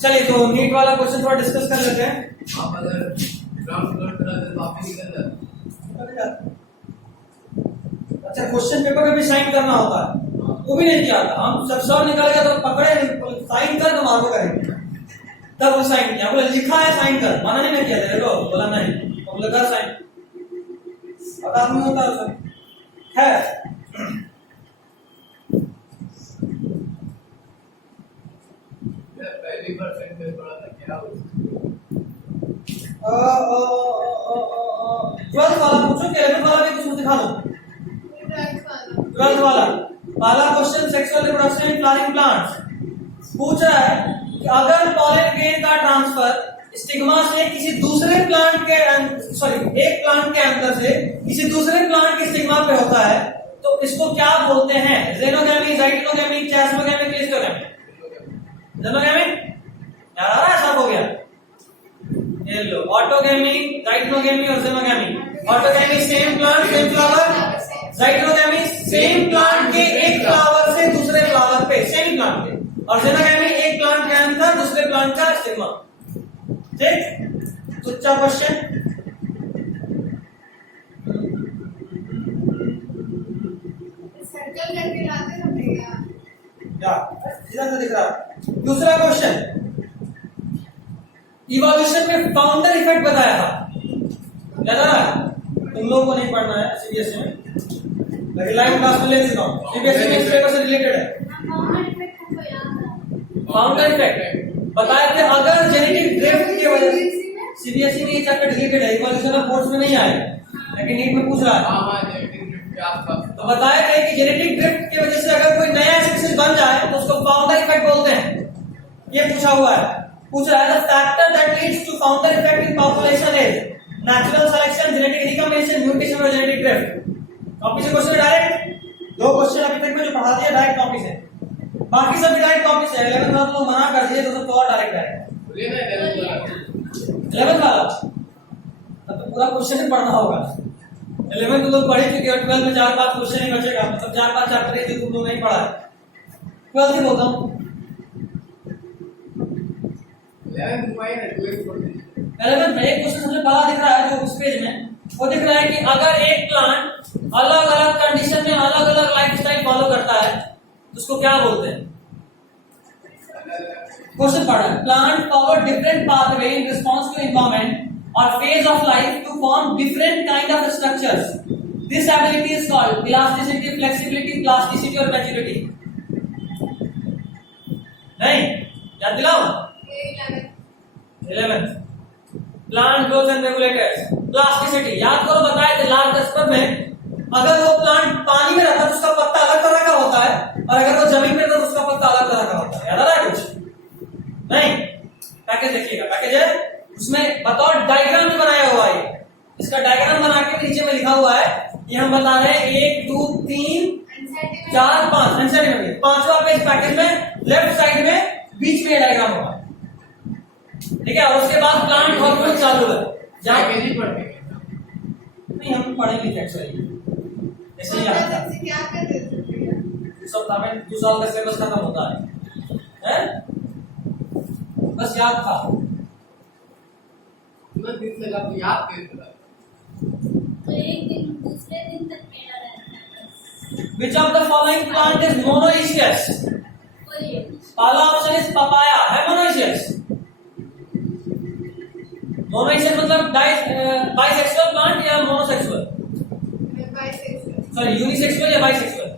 चलिए तो नीट वाला क्वेश्चन थोड़ा डिस्कस कर लेते हैं। आप अगर ग्राउंड फ्लोर पे रहते तो आप ही निकल जाते। अच्छा क्वेश्चन पेपर में भी साइन करना होता है, वो भी नहीं किया था। हम सब निकल गया तो पकड़े साइन कर तो मारो करेंगे, तब वो साइन किया। बोला लिखा है साइन कर, माना नहीं मैं किया तेरे को, बोला नहीं, तो बोला कर साइन, पता नहीं होता उसमें है। पहली बार सेंड में पढ़ा था क्या ट्वेल्थ वाला पूछो कि 11th वाला भी कुछ दिखा दो। 12th वाला पहला question sexual reproduction in flowering plants पूछ रहा है कि अगर पॉलन ग्रेन का ट्रांसफर स्टिग्मा से किसी दूसरे प्लांट के एक प्लांट के अंदर से किसी दूसरे प्लांट के स्टिग्मा पे होता है तो इसको क्या बोलते हैं? ज़ेनोगैमी, ज़ाइगोगैमी, चैस्मोगैमी, क्लिस्टोगैमी? ज़ेनोगैमी यार आ रहा है, सब हो गया। ये लो ऑटोगैमी, ज़ाइगोगैमी और xenogamy. Autogamy same plant same flower, zygogamy same plant के एक फ्लावर से दूसरे फ्लावर पे सेम प्लांट के, और ज़ेनोगैमी एक प्लांट के अंदर दूसरे प्लांट का स्टिग्मा। ठीक, तो अच्छा क्वेश्चन। सर्कल करके लाते ना भैया, क्या इधर से दिख रहा है? दूसरा क्वेश्चन, इवोल्यूशन में फाउंडर इफेक्ट बताया था, याद आ रहा है? तुम लोगों को नहीं पढ़ना है सीबीएसई में, लेकिन लाइव क्लास में ले देता हूँ। सीबीएसई में इस पेपर से रिलेटेड है। फाउंडर इफेक्ट बताए थे अगर जेनेटिक ड्रिफ्ट की वजह से, सीबीएसई में ये चैप्टर रिलेटेड है, इवोल्यूशन ऑफ बोर्ड्स में नहीं आए, लेकिन नीट में पूछ रहा है। तो बताया थे कि जेनेटिक ड्रिफ्ट की वजह से अगर कोई नया स्पीशीज बन जाए तो उसको फाउंडर इफेक्ट बोलते हैं। ये पूछा हुआ है, पूछ रहा है the factor that leads to founder effect in population is natural selection, genetic recombination, mutation और जेनेटिक ड्रिफ्ट। कॉपी से क्वेश्चन डायरेक्ट, दो क्वेश्चन अभी तक में जो पढ़ा दिया डायरेक्ट कॉपी से, बाकी सब भी डायरेक्ट कॉपी से। 11th वाला तो मना कर दिए, तो सब तो और डायरेक्ट है। 11th वाला तब तो पूरा क्वेश्चन ही पढ़ना होगा। 11th तो लोग पढ़े चुके और 12th में 4-5 क्वेश्चन ही बचेगा, मतलब 4-5 चैप्टर ही तुम लोग नहीं पढ़ा है। 12th ही बोलता हूँ। 11th में एक क्वेश्चन सबसे बड़ा दिख रहा है जो उस पेज में, वो दिख रहा है कि अगर एक प्लांट अलग अलग कंडीशन में अलग अलग लाइफस्टाइल फॉलो करता है तो उसको क्या बोलते हैं? क्वेश्चन पढ़ा है, plant follow different pathway in response to environment or phase of life to form different kind of structures. This ability is called elasticity, flexibility, plasticity or rigidity. नहीं याद दिलाओ? 11th plant growth and regulators. Plasticity याद करो, बताए थे last दशक में, अगर वो प्लांट पानी में रहता है तो उसका पत्ता अलग तरह का होता है, और अगर वो जमीन में रहता है तो उसका पत्ता अलग तरह का होता है। याद आ रहा है कुछ? नहीं, पैकेज देखिएगा, पैकेज है उसमें बताओ, डायग्राम भी बनाया हुआ है। इसका डायग्राम बना के नीचे में लिखा हुआ है, ये हम बता रहे हैं 1 2 3 4 5 सेंटीमीटर। 5वां पेज पैकेज में लेफ्ट साइड में बीच में डायग्राम होगा, ठीक है। और उसके बाद प्लांट हार्मोन चालू है, जहां नहीं पढ़ते नहीं हम पढ़ेंगे एक्चुअली, इसलिए आता है क्या करते थे? सप्ताह में 2 साल का सिलेबस खत्म होता है, हैं? बस याद था, दिन लगा तो याद कैसे लगा? तो एक दिन दूसरे दिन तक मेरा रहता है। Which of the following plant is monoecious? पहला ऑप्शन इज पपाया, है मोनोइशियस। मोनोइशियस मतलब बाइसेक्सुअल प्लांट या मोनोसेक्सुअल? सॉरी यूनिसेक्सुअल या bisexual?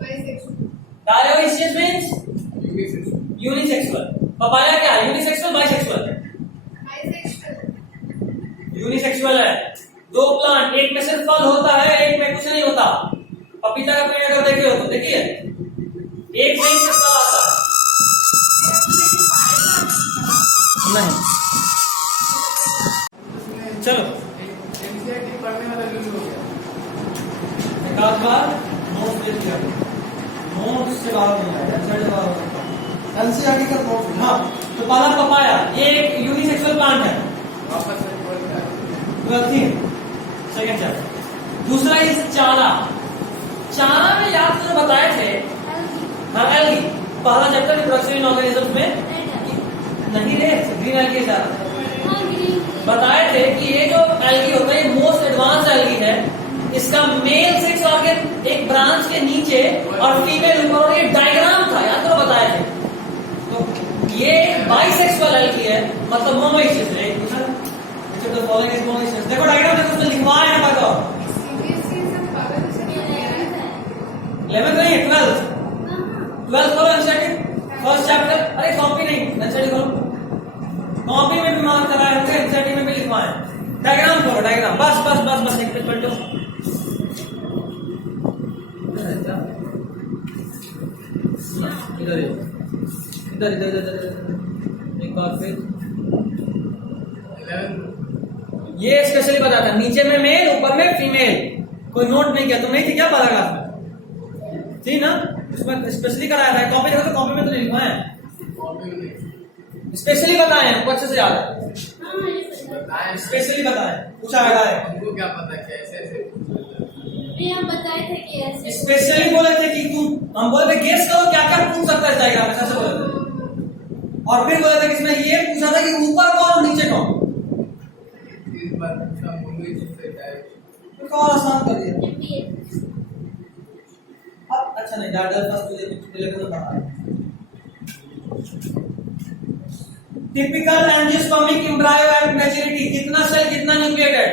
Dioecious means unisexual. Papaya क्या है, यूनिसेक्सुअल बाइसेक्सुअल? यूनिसेक्सुअल है। 2 प्लांट, एक में सिर्फ फल होता है, एक में कुछ नहीं होता। पपीता का पेड़ अगर देखे हो तो देखिए, एक में सिर्फ फल आता है। नहीं चलो एनसीईआरटी पढ़ने वाला यूज हो गया। एक आध बार नोट्स दे दिया, नोट्स से बाहर नहीं आया, एनसीईआरटी का नोट। हाँ, तो पहला पपाया, ये एक यूनिसेक्सुअल प्लांट है, वापस से पढ़ता है। Second chapter. दूसरा इज चारा। चारा में याद जो बताए थे, हाँ एल्गी, पहला चैप्टर रिप्रोडक्शन इन ऑर्गेनिज्म में, कि ग्रीन एल्गी था। हाँ ग्रीन बताए थे कि ये जो एल्गी होता है ये मोस्ट एडवांस एल्गी है। इसका मेल सेक्स ऑर्गन एक ब्रांच के नीचे और फीमेल ऊपर, और ये डायग्राम था यार, तो बताए थे। तो ये बाइसेक्सुअल एल्गी है, मतलब मोनोइसिस है। देखो डायग्राम देखो, उसमें लिखवाया है बताओ। सीबीएसई से पागल से नहीं है। 11th नहीं 12th 12th करो एनसीईआरटी फर्स्ट चैप्टर। अरे कॉपी नहीं, एनसीईआरटी करो। कॉपी में भी मार्क कराया होगा, एनसीईआरटी में भी लिखवाया है। डायग्राम करो, डायग्राम, बस बस बस बस एक पेज पलटो। इधर इधर इधर इधर एक बार फिर 11 ये स्पेशली बताया था, नीचे में मेल ऊपर में फीमेल। कोई नोट नहीं किया? तुम नहीं थी क्या पैराग्राफ में? थी ना, उसमें स्पेशली कराया था। कॉपी देखो तो कॉपी में तो नहीं लिखवाया है, कॉपी में स्पेशली बताए हैं, अच्छे से याद है। हाँ ये पता बताएं, स्पेशली बताए, पूछा गया है। हमको क्या पता कैसे ऐसे है। हम बताए थे कि ऐसे स्पेशली बोले थे कि तुम, हम बोले थे गेस करो क्या क्या पूछ सकता है डायग्राम में, ऐसे बोले थे। और फिर बोले थे कि इसमें ये पूछा था कि ऊपर कौन और नीचे कौन। इस बार पूछा मूवी से जाए तो और आसान कर दिया। MBA अब अच्छा नहीं, डायग्राम फर्स्ट तुझे पहले को पता है। Typical angiospermic embryo at maturity, कितना सेल कितना न्यूक्लिएटेड?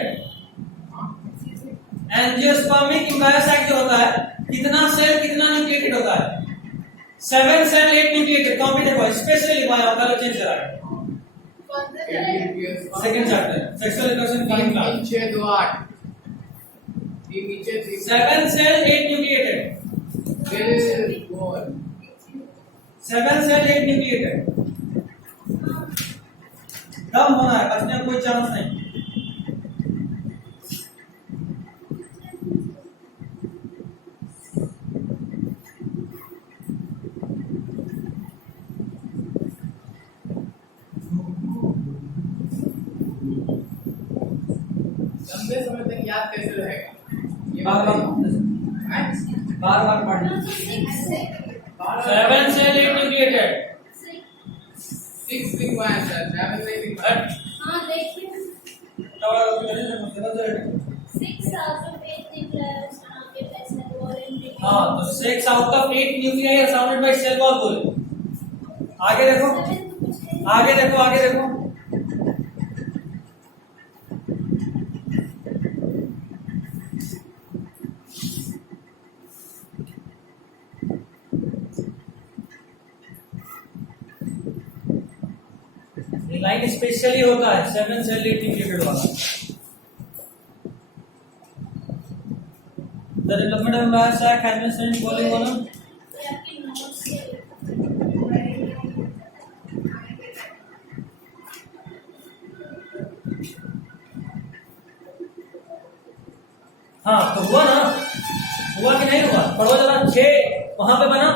एंजियोस्पर्मिक एम्ब्रायो सैक जो होता है, कितना सेल कितना न्यूक्लिएटेड होता है? 7 सेल 8 न्यूक्लिएटेड। कॉपी देखो, स्पेशली लिखवाया होगा, लो चेंज करा है। कौन सा chapter? Second chapter sexual reproduction flying plant. 6 2 8 3 नीचे 7 सेल 8 न्यूक्लिएटेड, फिर वो 7 सेल 8 न्यूक्लिएटेड। दम होना है, बचने का कोई चांस नहीं। लंबे समय तक याद कैसे रहेगा? ये बार बार बार बार पढ़ना। 7 सेल 8 न्यूक्लिएटेड। 6 लिखवाया सर, 7 नहीं लिखवाया। हाँ देखिए 6 out of 8 nucleus surrounded by cell wall and हाँ, तो 6 out of 8 nuclei surrounded by cell wall बोले। आगे देखो, आगे देखो, आगे देखो। लाइन स्पेशली होता है 7 सेल 8 न्यूक्लिएटेड वाला। The development of embryo sac has been studied following one of ये आपकी नोट्स से हाँ, तो हुआ ना, हुआ कि नहीं हुआ? पढ़ो जरा। 6 वहां पे बना,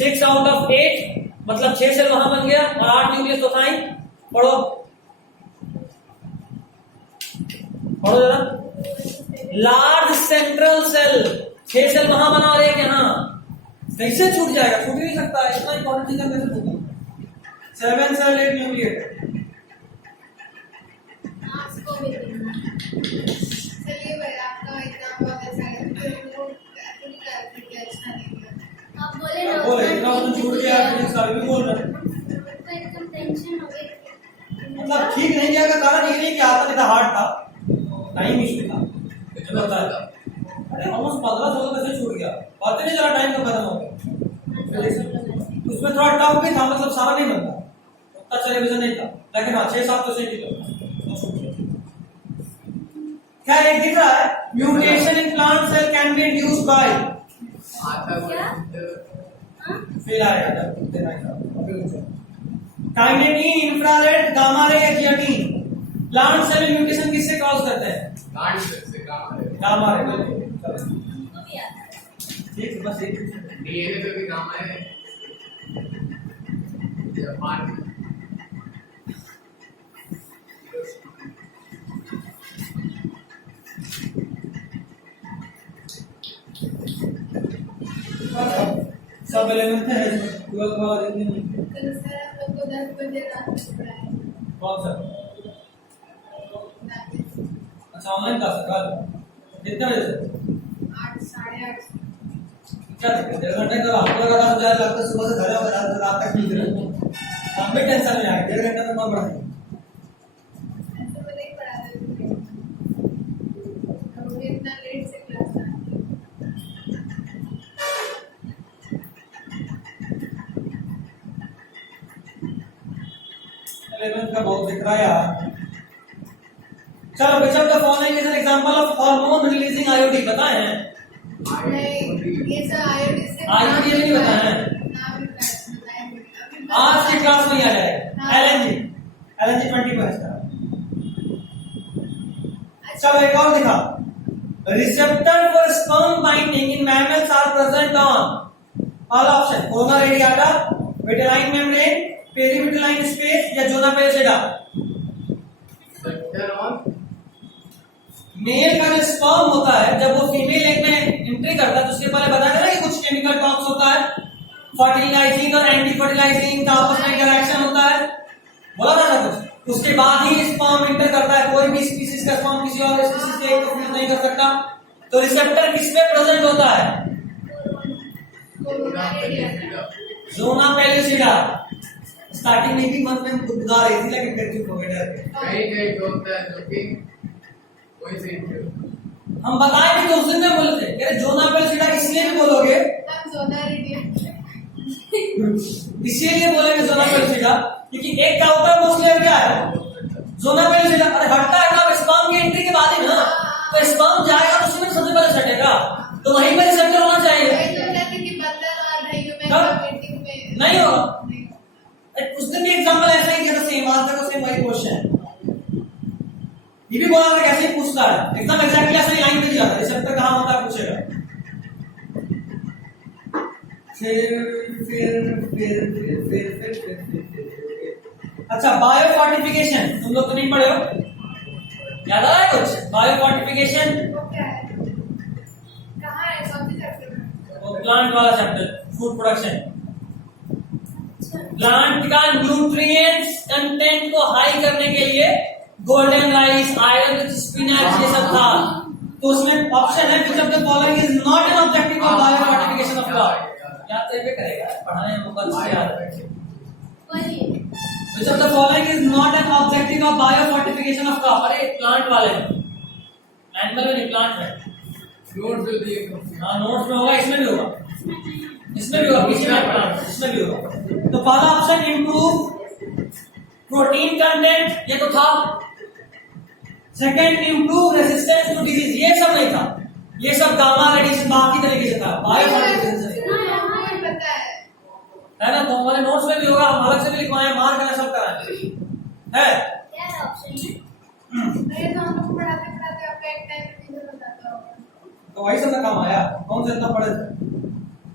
6 आउट ऑफ 8 मतलब 6 सेल वहां बन गया और 8 न्यूक्लियस तो था ही। पढ़ो पढ़ो जरा। लार्ज सेंट्रल सेल, 6 सेल वहां बना और एक यहाँ, कैसे छूट जाएगा? छूट ही नहीं सकता है, इतना इंपॉर्टेंट चीज कैसे छूटेगा? 7 सेल 8 न्यूक्लिएटेड। मार्क्स को भी देखना। चलिए भाई, आपका एग्जाम बहुत अच्छा है। तो एक्चुअली क्या अच्छा नहीं है। आप बोले ना बोले इतना तो छूट गया, फिजिक्स का भी बोल रहे हैं। तो एकदम टेंशन हो गई। मतलब ठीक नहीं किया का कारण ये नहीं कि आता नहीं था, हार्ड था, टाइम इशू था। कितना होता है? अरे ऑलमोस्ट 15-16 कैसे छूट गया? बातें नहीं, जरा टाइम का खत्म हो गया। उसमें थोड़ा टफ भी था, मतलब सारा नहीं बनता, उतना अच्छा रिवीजन नहीं था, लेकिन हाँ 6-7 तो सही था। खैर एक दिख रहा है, mutation in plant cell can be induced by. आता क्या? है फेल आएगा जब देना है अभी रुको। काइनेटीन, इंफ्रारेड, गामा रे, एजियाटीन। प्लांट सेल म्यूटेशन किससे कॉज करते हैं? गांड से काम है। Gamma ray. चलो तो भी आता है। ठीक है, बस एक डीएनए पे भी काम है। जापान सब एलिमेंट है इसमें, 12 वाला देखने नहीं। तो सर हम लोग को 10 बजे रात को पढ़ाएंगे। कौन सा? अच्छा ऑनलाइन क्लास है कल कितने बजे से? 8 8:30 क्या दिक्कत है? 1.5 घंटे तो आपको लगा मुझे लगता है सुबह से घर आओ रात तक ठीक रहे हम भी टेंशन नहीं आए 1.5 घंटे तक कौन पढ़ाएंगे ऐसे में नहीं पढ़ाते थे अब मुझे इतना लेट से क्लास आती है। 11 का बहुत दिख रहा है यार चलो which of the following is an example of hormone releasing IOD बताएं हैं नहीं ये सब आयोडीन से IOD ये नहीं बताया है नाम भी बताया अभी आज की क्लास में आ जाएगा LNG 20 पर इसका चलो एक और दिखा receptor for sperm binding in mammals are present on all option corona radiata vitelline membrane perivitelline space या zona pellucida sector on male का जो स्पर्म होता है जब वो फीमेल एग में एंट्री करता है तो उसके पहले बताया था ना कि कुछ केमिकल टॉक्स होता है फर्टिलाइजिंग और एंटी फर्टिलाइजिंग का आपस में इंटरेक्शन होता है बोला था ना कुछ उसके बाद ही स्पर्म एंटर करता है कोई भी स्पीशीज का स्पर्म किसी और स्पीशीज के एग को फ्यूज नहीं कर सकता तो रिसेप्टर किस पे प्रेजेंट होता है corona radiata zona pellucida starting में भी मन में बुदबुदा रही थी लेकिन फिर चुप हो गए डर के कई कई होता है जो कि कोई से हम बताए भी तो उस दिन में बोले थे कह रहे जोना पेलुसिडा इसलिए भी बोलोगे हम जोना रेडिएटर इसीलिए बोलेंगे जोना पेलुसिडा क्योंकि एक का होता है मोस्टली क्या है जोना पेलुसिडा अरे हटता है ना स्पर्म की एंट्री के बाद ही ना तो स्पर्म जाएगा तो उसमें सबसे पहले सटेगा तो वहीं पे रिसेप्टर होना चाहिए वही तो कहते कि बंदर और भाइयों में कब? मीटिंग में नहीं होगा नहीं। उस दिन भी एग्जांपल ऐसा ही किया था सेम आंसर का सेम वही क्वेश्चन ये भी बोला था कैसे ही पूछता है एकदम एग्जैक्टली ऐसा ही लाइन पे दिया था रिसेप्टर कहां होता है पूछेगा फिर अच्छा बायो फोर्टिफिकेशन तुम लोग तो नहीं पढ़े हो याद आ रहा है कुछ बायो फोर्टिफिकेशन वो क्या है कहाँ है कौन सी चैप्टर में प्लांट वाला चैप्टर फूड प्रोडक्शन प्लांट का न्यूट्रिएंट्स कंटेंट को हाई करने के लिए golden rice iron rich spinach ये सब था तो उसमें ऑप्शन है which of the following is not an objective of bio fortification of crop याद तो ये करेगा पढ़ाने में मौका से याद which of the following is not an objective of bio fortification of crop अरे प्लांट वाले एनिमल में नहीं प्लांट में नोट जो दिए हाँ नोट्स में होगा इसमें भी होगा पीछे में प्लांट इसमें भी होगा तो पहला ऑप्शन इंप्रूव प्रोटीन कंटेंट ये तो था second improve resistance to disease ये सब नहीं था ये सब गामा रेडिएशन बाकी तरीके से था बायो फोर्टिफिकेशन से पता है ना तो हमारे नोट्स में भी होगा हम अलग से भी लिखवाएं मार्क करना सब कराएं है क्या ऑप्शन है मैं तो हम लोग पढ़ाते पढ़ाते आपका एक टाइम टीचर बताता होगा तो वही सब का काम आया कौन सा इतना पढ़े थे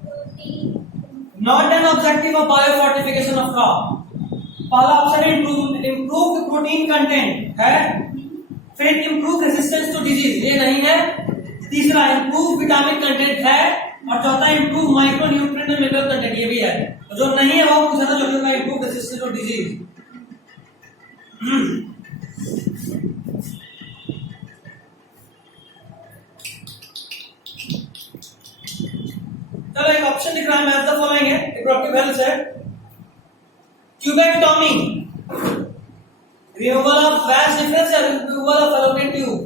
protein not an objective of bio fortification of crop पहला ऑप्शन है इंप्रूव प्रोटीन कंटेंट है फिर इंप्रूव रेजिस्टेंस टू डिजीज ये नहीं है तीसरा इंप्रूव विटामिन कंटेंट है और चौथा improve micro nutrient and mineral content ये भी है तो जो नहीं है वो पूछा था जो कि इंप्रूव रेजिस्टेंस टू डिजीज चलो एक ऑप्शन दिख रहा है मैथ द फॉलोइंग है रिप्रोडक्टिव हेल्थ है ट्यूबेक्टोमी रिमूवल ऑफ वैस डिफरेंस या removal of fallopian tube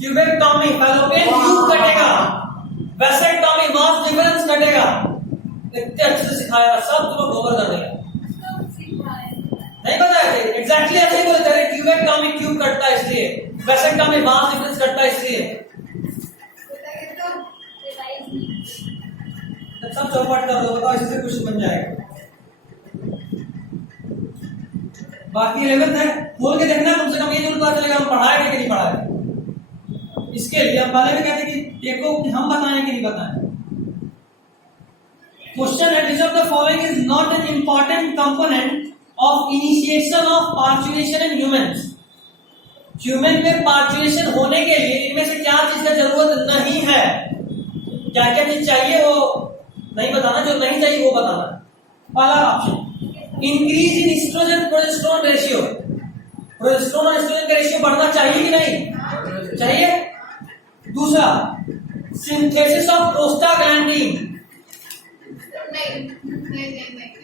tubectomy fallopian tube कटेगा वैसेक्टोमी मास डिफरेंस कटेगा इतने अच्छे से सिखाया सब तुम गोबर कर देंगे नहीं बताया थे एग्जैक्टली ऐसे ही बोलते थे ट्यूबेक्टोमी ट्यूब कटता है इसलिए वैसेक्टोमी मास डिफरेंस कटता है इसलिए सब चौपट कर दो बताओ इससे कुछ बन जाएगा बाकी 11th है खोल के देखना कम से कम ये जरूर पता चलेगा हम पढ़ाए थे कि नहीं पढ़ाए इसके लिए हम पहले भी कहते कि देखो कि हम बताएं कि नहीं बताएं क्वेश्चन है which of the following is not an important component of initiation of पार्चुलेशन in humans human में पार्चुलेशन होने के लिए इनमें से क्या चीज का जरूरत नहीं है क्या क्या चीज चाहिए वो नहीं बताना, जो नहीं चाहिए वो बताना। पहला option increase in estrogen progesterone ratio, progesterone और एस्ट्रोजन का रेशियो बढ़ना चाहिए कि नहीं चाहिए। दूसरा सिंथेसिस ऑफ प्रोस्टाग्लैंडिन, नहीं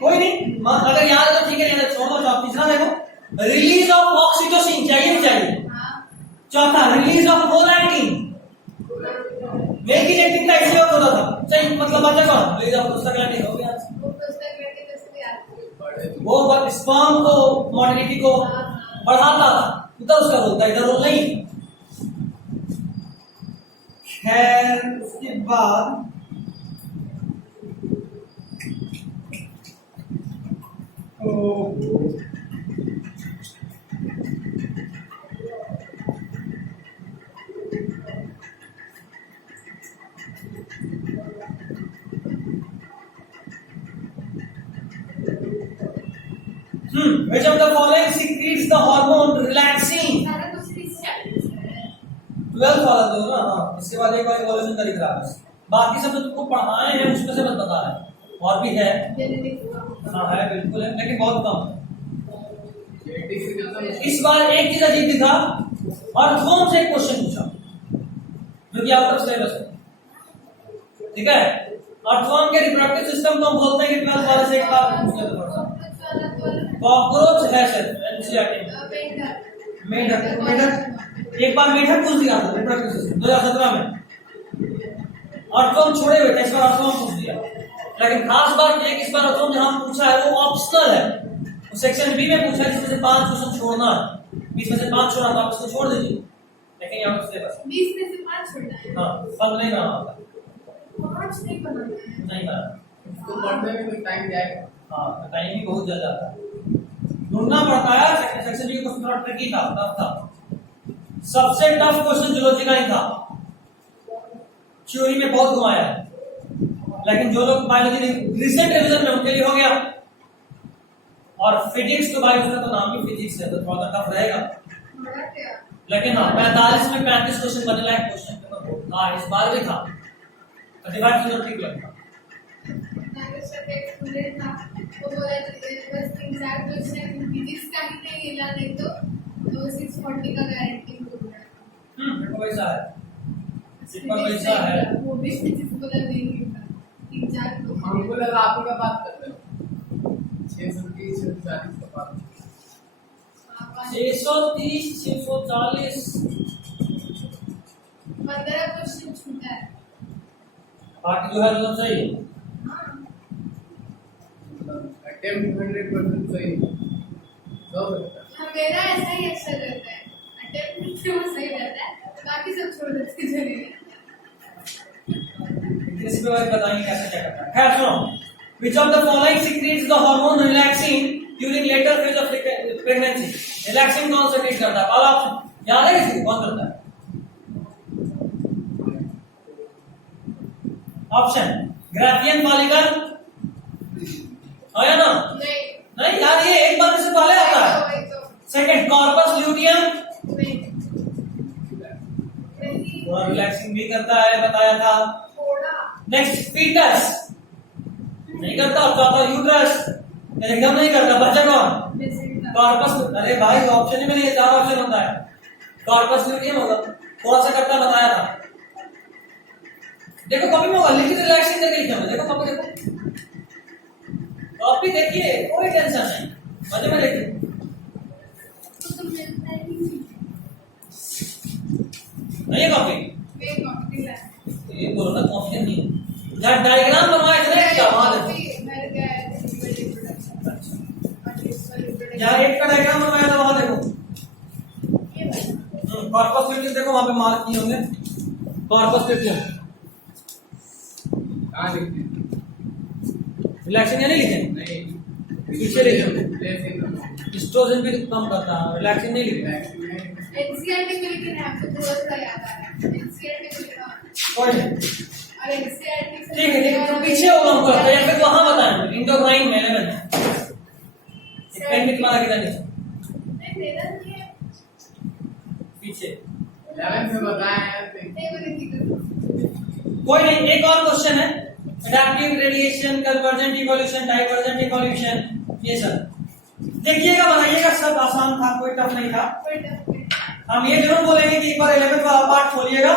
कोई नहीं, अगर याद है तो ठीक है, याद है छोड़ दो। तीसरा देखो रिलीज ऑफ ऑक्सीटोसिन, चाहिए नहीं चाहिए। चौथा release of prolactin, making acting का ऐसे होता था, सही मतलब बचा कौन, रिलीज ऑफ प्रोस्टाग्लैंडिन हो गया। वो स्पर्म को मोटिलिटी को बढ़ाता था, उधर उसका रोल था, इधर रोल नहीं। खैर उसके बाद which of the following secretes the hormone relaxin? 12 वाला दो ना, हाँ इसके बाद एक और इवोल्यूशन का दिख रहा है, बाकी सब जो तुमको पढ़ाए हैं उसमें से बस बता रहा है, और भी है। हाँ है बिल्कुल है, लेकिन बहुत कम है। इस बार एक चीज अजीब दिखा, अर्थवॉर्म से एक क्वेश्चन पूछा जो कि आउट ऑफ सिलेबस है, ठीक है। अर्थवॉर्म के रिप्रोडक्टिव सिस्टम को हम बोलते हैं कि 12 वाले से एक बार पूछ लेते थोड़ा सा। कॉकरोच है सर एनसीईआरटी मेढक, मेढक एक बार मेढक पूछ दिया था रिप्रोडक्टिव सिस्टम 2017 में, अर्थवॉर्म छोड़े हुए थे, इस बार अर्थवॉर्म पूछ दिया। लेकिन खास बात ये कि इस बार अर्थवॉर्म जहां पूछा है वो ऑप्शनल है, सेक्शन बी में पूछा है जिसमें से 5 क्वेश्चन छोड़ना है, 20 में से 5 छोड़ना तो आप उसको छोड़ दीजिए, लेकिन यहाँ पर सिलेबस 20 में से 5 छोड़ना है। हाँ बंद नहीं करना होता, 5 नहीं बनाना है, नहीं बना इसको पढ़ने में कोई टाइम जाएगा। हाँ टाइम भी बहुत ज्यादा आता है, ढूंढना पड़ता है। सेक्शन बी का क्वेश्चन थोड़ा ट्रिकी था, टफ था, सबसे टफ क्वेश्चन जूलॉजी का ही था, थ्योरी में बहुत घुमाया, लेकिन जो लोग बायोलॉजी रिसेंट रिवीजन में उनके लिए हो गया। और फिजिक्स तो भाई उसका तो नाम ही फिजिक्स है, तो थोड़ा टफ रहेगा, लेकिन हाँ 45 में 35 क्वेश्चन बनने लायक क्वेश्चन पेपर हाँ इस बार भी था, तो डिवाइड तो ठीक लगता। स्टूडेंट था वो बोला बस 3-4 क्वेश्चन फिजिक्स का ही नहीं हिला, नहीं तो 640 का गारंटी देखो वैसा है, सिंपल वैसा है, वो भी फिजिक्स बोला नहीं हिला 3-4 क्वेश्चन। हमको लगा आप ही का बात कर रहे हो 630 640 का बात, 630 640 15 क्वेश्चन छूटा है, बाकी जो है तो सही है। अटेम्प्ट 100% सही तो हाँ मेरा ऐसा ही अक्सर रहता है, अटेम्प्ट से वो सही रहता है, बाकी सब छोड़ देते चलिए। इस पे बात बताएंगे कैसे क्या करना है। खैर सुनो, which of the following secretes the hormone relaxin during later phase of pregnancy? relaxin कौन secrete करता है? पहला ऑप्शन याद है किसी को, कौन करता है? ऑप्शन ग्राफियन फॉलिकल है ना, नहीं यार ये एक बार से पहले आता है। सेकंड कॉर्पस ल्यूटियम, और रिलैक्सिंग भी करता है बताया था। नेक्स्ट फीटस नहीं करता, चौथा यूट्रस एकदम नहीं करता, बच्चा कौन? कॉर्पस। अरे भाई ऑप्शन ही में नहीं, 4 ऑप्शन होता है, कॉर्पस ल्यूटियम होगा, थोड़ा सा करता बताया था। देखो कॉपी में होगा, लिखित रिलैक्सिंग करके लिखा है, देखो कॉपी देखो, कॉपी देखिए कोई टेंशन नहीं, मजे में लिखिए। नहीं है कॉपी, ये बोलो ना कॉपी नहीं है, जहाँ डायग्राम बनवाए थे क्या वहां देखो, जहाँ एक का डायग्राम बनवाया था वहां देखो, कॉर्पस ल्यूटियम देखो वहां पे मार्क किए होंगे, कॉर्पस ल्यूटियम कहाँ लिखते हैं? रिलैक्सिंग नहीं लिखे, नहीं पीछे लिखे, एस्ट्रोजन भी कम करता है, रिलैक्सिंग नहीं लिखे। एनसीईआरटी में लेकिन आपको थोड़ा सा याद आ रहा है, एनसीईआरटी में लिखा कोई नहीं, और एनसीईआरटी से ठीक है, तो पीछे होगा हमको लगता है, या फिर वहां बताएं इंडोक्राइन में 11 पेन में तुम्हारा किधर नीचे नहीं मेरा नहीं है, पीछे 11 में बताया है नहीं वो नहीं दिखा। कोई नहीं। एक और क्वेश्चन है, adaptive radiation, convergent evolution, divergent evolution, ये सब देखिएगा, बनाइएगा। सब आसान था, कोई टफ नहीं था। हम ये जरूर बोलेंगे कि एक बार 11th वाला पार्ट खोलिएगा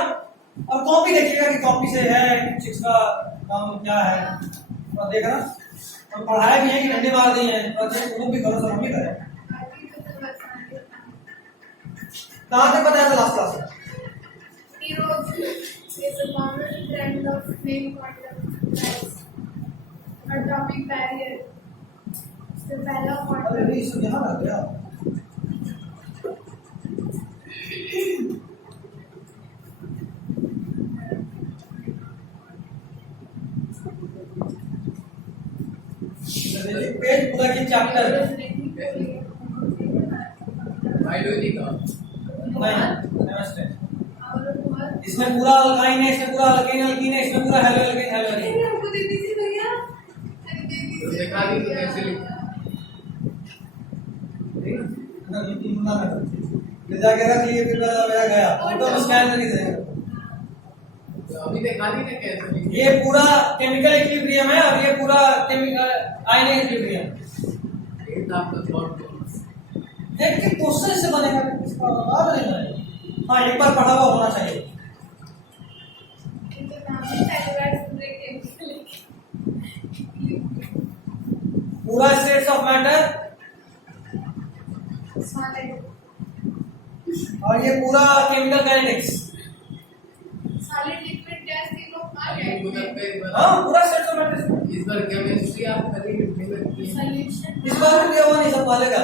और कॉपी देखिएगा कि कॉपी से है कुछ इसका काम क्या है, और देखना हम पढ़ाया भी है कि डंडे मार दिए हैं, और वो भी करो, सब हम भी करें। कहाँ तक पता है लास्ट क्लास में? is a common trend of main quantum size. Atomic barrier. The pala अरे quantum. नहीं, इसको यहाँ रख गया। पेज पूरा की चैप्टर बायोलॉजी का नहीं, नमस्ते। इसमें पूरा अल्काइन है, इसमें पूरा अल्केन अल्कीन है, इसमें पूरा हेलो अल्केन हेलो अल्कीन। हमको दे दीजिए भैया। तो दिखा दी तो कैसे लिखा? ले जाके रख लिए, फिर मेरा गया फोटो में स्कैन करके देगा। तो अभी दिखा दी ना कैसे लिखा? ये पूरा केमिकल इक्विलिब्रियम है और ये पूरा केमिकल आयनिक इक्विलिब्रियम। ये था आपका थॉट। देख के क्वेश्चन से बनेगा, इसका और नहीं बनेगा। हाँ, एक बार पढ़ा हुआ होना चाहिए। तो नाम है telluride chemical. पूरा स्टेट्स ऑफ मैटर Solid. और ये पूरा chemical kinetics. Solid liquid gas तीनों आ आपको गए। लगता है इस हाँ, बार पूरा स्टेट्स ऑफ मैटर। इस बार केमिस्ट्री आप करेंगे? Solution. इस बार भी हुआ नहीं, सब पहले का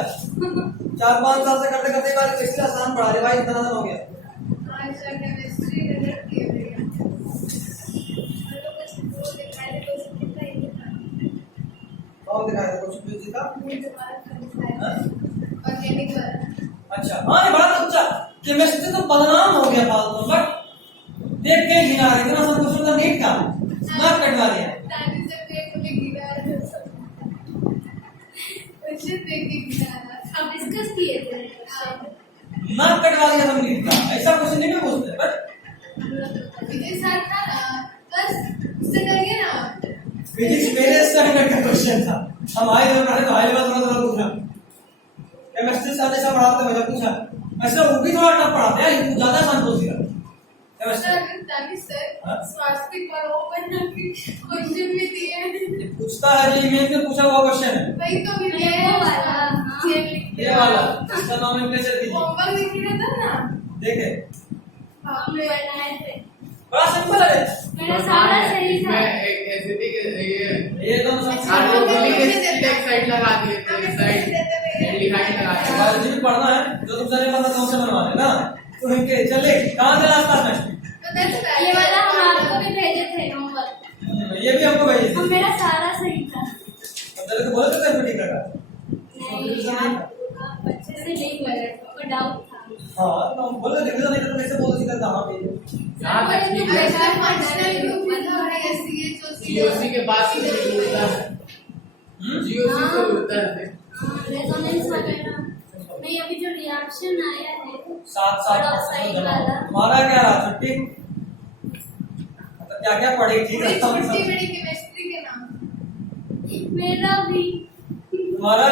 4-5 साल से करते करते एक बार इसलिए आसान पढ़ा, रिवाइज इतना आसान हो गया। आज का केमिस्ट्री रिलेट किया भैया। कौन दिखाएगा कुछ भी जी का? ऑर्गेनिक वाला। अच्छा, हाँ, ये बड़ा अच्छा केमिस्ट्री तो बदनाम हो गया फालतू, बट देख के गिना रहे, इतना सब क्वेश्चन का नीट का नाक कटवा दिया। ताकि जब पेट में गिरा है क्वेश्चन देख के गिरा है। अब डिस्कस किए थे। नाक कटवा दिया सब नीट का। ऐसा क्वेश्चन नहीं पूछते, बट विजय सर था ना, बस उससे करिए ना। फिजिक्स मेरे स्टैंडर्ड का क्वेश्चन था। हम हाई लेवल पढ़े तो हाई लेवल थोड़ा पूछना। केमिस्ट्री साथ ऐसा पढ़ाते मजा पूछा, ऐसा वो भी थोड़ा टफ पढ़ाते हैं, लेकिन ज्यादा आसान पूछ दिया केमिस्ट्री। सर ताकि हाँ? सर स्वास्थ्य वालों पर क्वेश्चन भी दिए हैं। पूछता है जो इमेज में पूछा हुआ क्वेश्चन है, वही तो भी ये वो वाला, हाँ। ये वाला इसका नॉमेनक्लेचर कीजिए। होमवर्क लिखिए था ना। देखे, हम बनाए थे। बड़ा सिंपल है। मेरा सारा सही था। मैं एक एसिडिक ये ये दोनों सब कार्बोक्सिलिक एसिड एक साइड लगा दिए थे, एक साइड एल्डिहाइड लगा दिया। बायोलॉजी भी पढ़ना है, जो तुम सारे बंदा कौन से बनवा रहे ना, तो इनके चले कहाँ से लास्ट क्लास में ये वाला हम आपको भी भेजे थे होमवर्क। ये भी हमको भेजिए। और मेरा सारा सही था। अंदर तो बोले तो कैसे ठीक लगा। नहीं, आप अच्छे से नहीं बोले, आपको डाउट था। हाँ, तो हम बोले रिवीजन नहीं करते कैसे बोल सकते कहाँ पे। जहाँ तक ठीक है, ऐसा फंक्शनल ग्रुप मतलब है ऐसी जो जीओसी के बाद से जुड़ता है, जीओसी से जुड़ता है। रेजोनेंस वगैरह नहीं, अभी जो रिएक्शन आया है 7 तुम्हारा क्या रहा छुट्टी, मतलब क्या क्या पढ़े ठीक है। छोटी बड़ी केमिस्ट्री के नाम। मेरा भी। तुम्हारा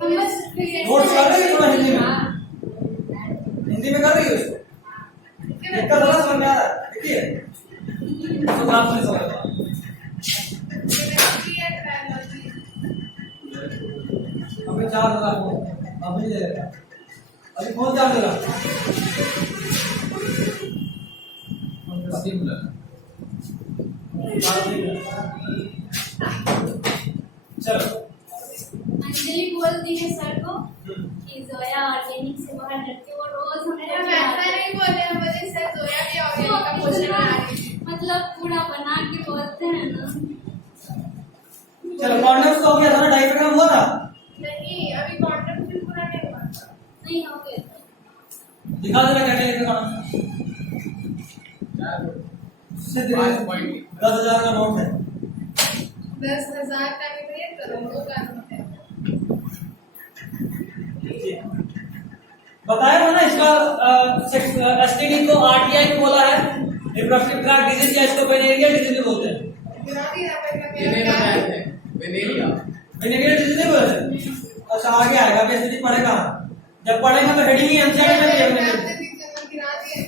नोट्स कर रही है थोड़ा हिंदी में, हिंदी में कर रही है उसको, इसका थोड़ा समझ में आ रहा है। देखिए तो नाम से समझ रहा केमिस्ट्री या बायोलॉजी। हमें 4 अभी ले लेगा, अभी कौन 4 देगा? चलो, अंजलि बोलती है सर को कि जोया ऑर्गेनिक से बाहर डरती है, वो रोज अरे हमको वैसा नहीं बोले हम, बोले सर जोया भी ऑर्गेनिक का क्वेश्चन बना रही है। मतलब पूरा बना के बोलते हैं ना। चलो कॉर्नर्स का हो गया था ना, डायग्राम हुआ था। नहीं अभी कॉन्ट्रैक्ट भी पूरा नहीं हुआ। नहीं हो गया। दिखा देना क्या क्या लिखा था। 10,000 का नोट है। 10,000 का नहीं भैया, करोड़ों का नोट है। बताया था ना इसका एसटीडी को आरटीआई को बोला है, रिफ्रैक्टिव ट्रैक डिजीज या स्टोपेनिया डिजीज भी बोला होते हैं? गिरा दिया मैंने ये नहीं मेरा बताए क्या थे, वे नहीं लिया। विनेगर डिजिटेबल है। अच्छा आगे आएगा, बेसिकली पढ़ेगा, जब पढ़ेगा तो हेडिंग ही एमसीआई में दिया विनेगर। गिरा दिया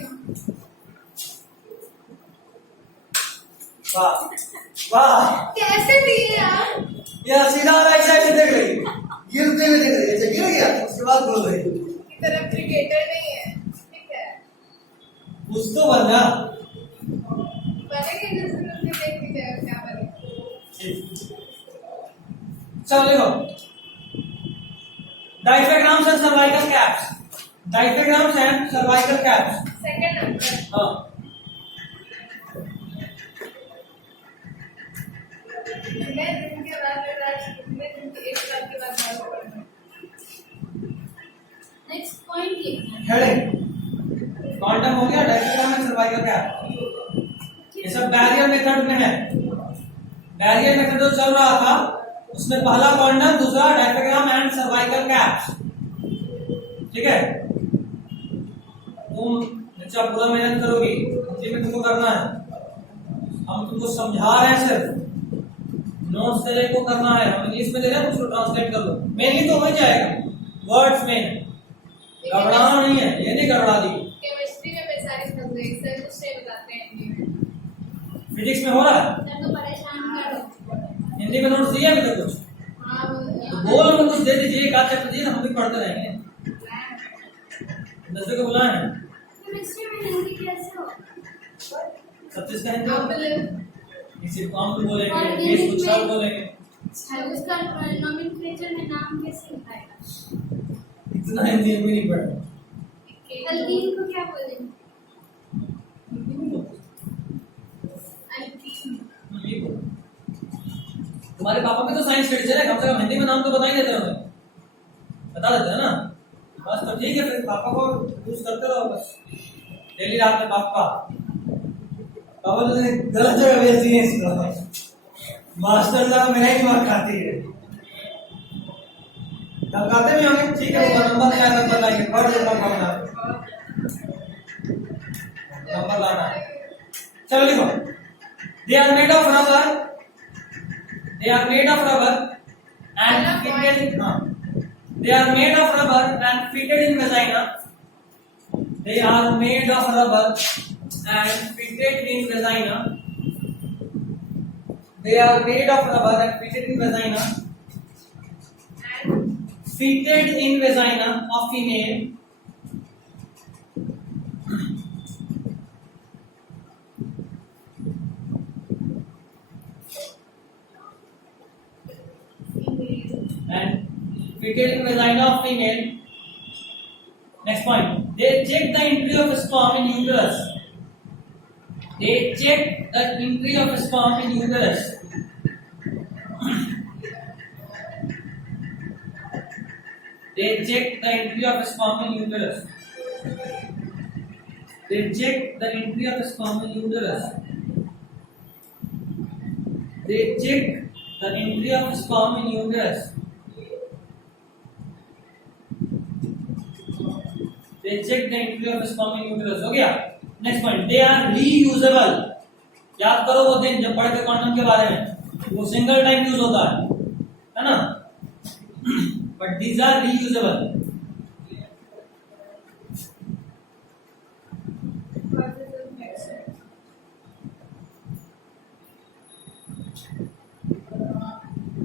वाह वाह, कैसे दिए यार? यार सीधा राइट साइड से देख रही, गिरते हुए देख रही है, अच्छा गिर गया उसके बाद बोल रही की तरफ क्रिकेटर नहीं है, ठीक है? कुछ तो बन जा। बनेंगे जैसे तुमने देख भी जाएगा क्या बनेगा। चलो देखो, diaphragms and cervical caps, diaphragms and cervical caps. Second number हाँ मैं दिन के बाद मैं दिन के एक साल के बाद बात करूंगा। नेक्स्ट पॉइंट लिखना है। हेडिंग क्वांटम हो गया, डायफ्राग्राम एंड सर्वाइकल कैप, ये सब बैरियर मेथड में है। बैरियर मेथड जो चल रहा था उसमें पहला क्वांटम, दूसरा डायफ्राग्राम एंड सर्वाइकल कैप्स, ठीक है? तुम बच्चा पूरा मेहनत करोगी, हिंदी में तुमको करना है, हम तुमको समझा रहे हैं, सिर्फ नोट्स तेरे को करना है, हम इंग्लिश में दे रहे हैं, उसको ट्रांसलेट कर लो, मेनली तो हो जाएगा वर्ड्स में, गड़बड़ाना नहीं है, ये नहीं गड़बड़ा दी। केमिस्ट्री में मैं सारी समझ गई, सर कुछ नहीं बताते हैं हिंदी में। फिजिक्स में हो रहा है, सर को परेशान करो। हिंदी में नोट्स दिया अभी तक कुछ? हाँ तो बोल में कुछ दे दीजिए, एक आध चैप्टर दीजिए, हम भी पढ़ते रहेंगे। दसवीं को बुलाए हैं, केमिस्ट्री में हिंदी कैसे हो? 36 का हिंदी, अम्ल किसी काम को बोलेंगे, केस कुछ और बोलेंगे, और उसका नोमेनक्लेचर में नाम कैसे लिखाएगा? इतना हिंदी भी नहीं पढ़ा। अल्कीन को क्या बोलेंगे? अल्कीन तुम्हारे पापा भी तो साइंस टीचर है, कम से कम हिंदी में नाम तो बता ही देते हैं, बता देते हैं ना? बस तो ठीक है, फिर पापा को यूज करते रहो बस, डेली रात में पापा ने गलत जगह भेज दिए इसको, मास्टर साहब मेरा ही मार खाती है, धमकाते भी होंगे, ठीक है? वो नंबर नहीं आया बताइए, पढ़ लेता हूँ नंबर लाना है। चलो लिखो, they are made of rubber, they are made of rubber and fitted they are made of rubber and fitted in vagina, they are made of rubber and fitted in vagina, they are made of rubber and fitted in vagina, fitted in vagina of female, and fitted in vagina of female. Next point, they check the entry of sperm in uterus, they check the entry of sperm in uterus, they check the entry of sperm in uterus, they check the entry of sperm in uterus, they check the entry of sperm in uterus, they check the entry of sperm in uterus. हो गया? Next point, they are reusable, याद करो वो दिन जब पढ़े थे quantum के बारे में, वो सिंगल टाइम यूज होता है ना? But these are reusable.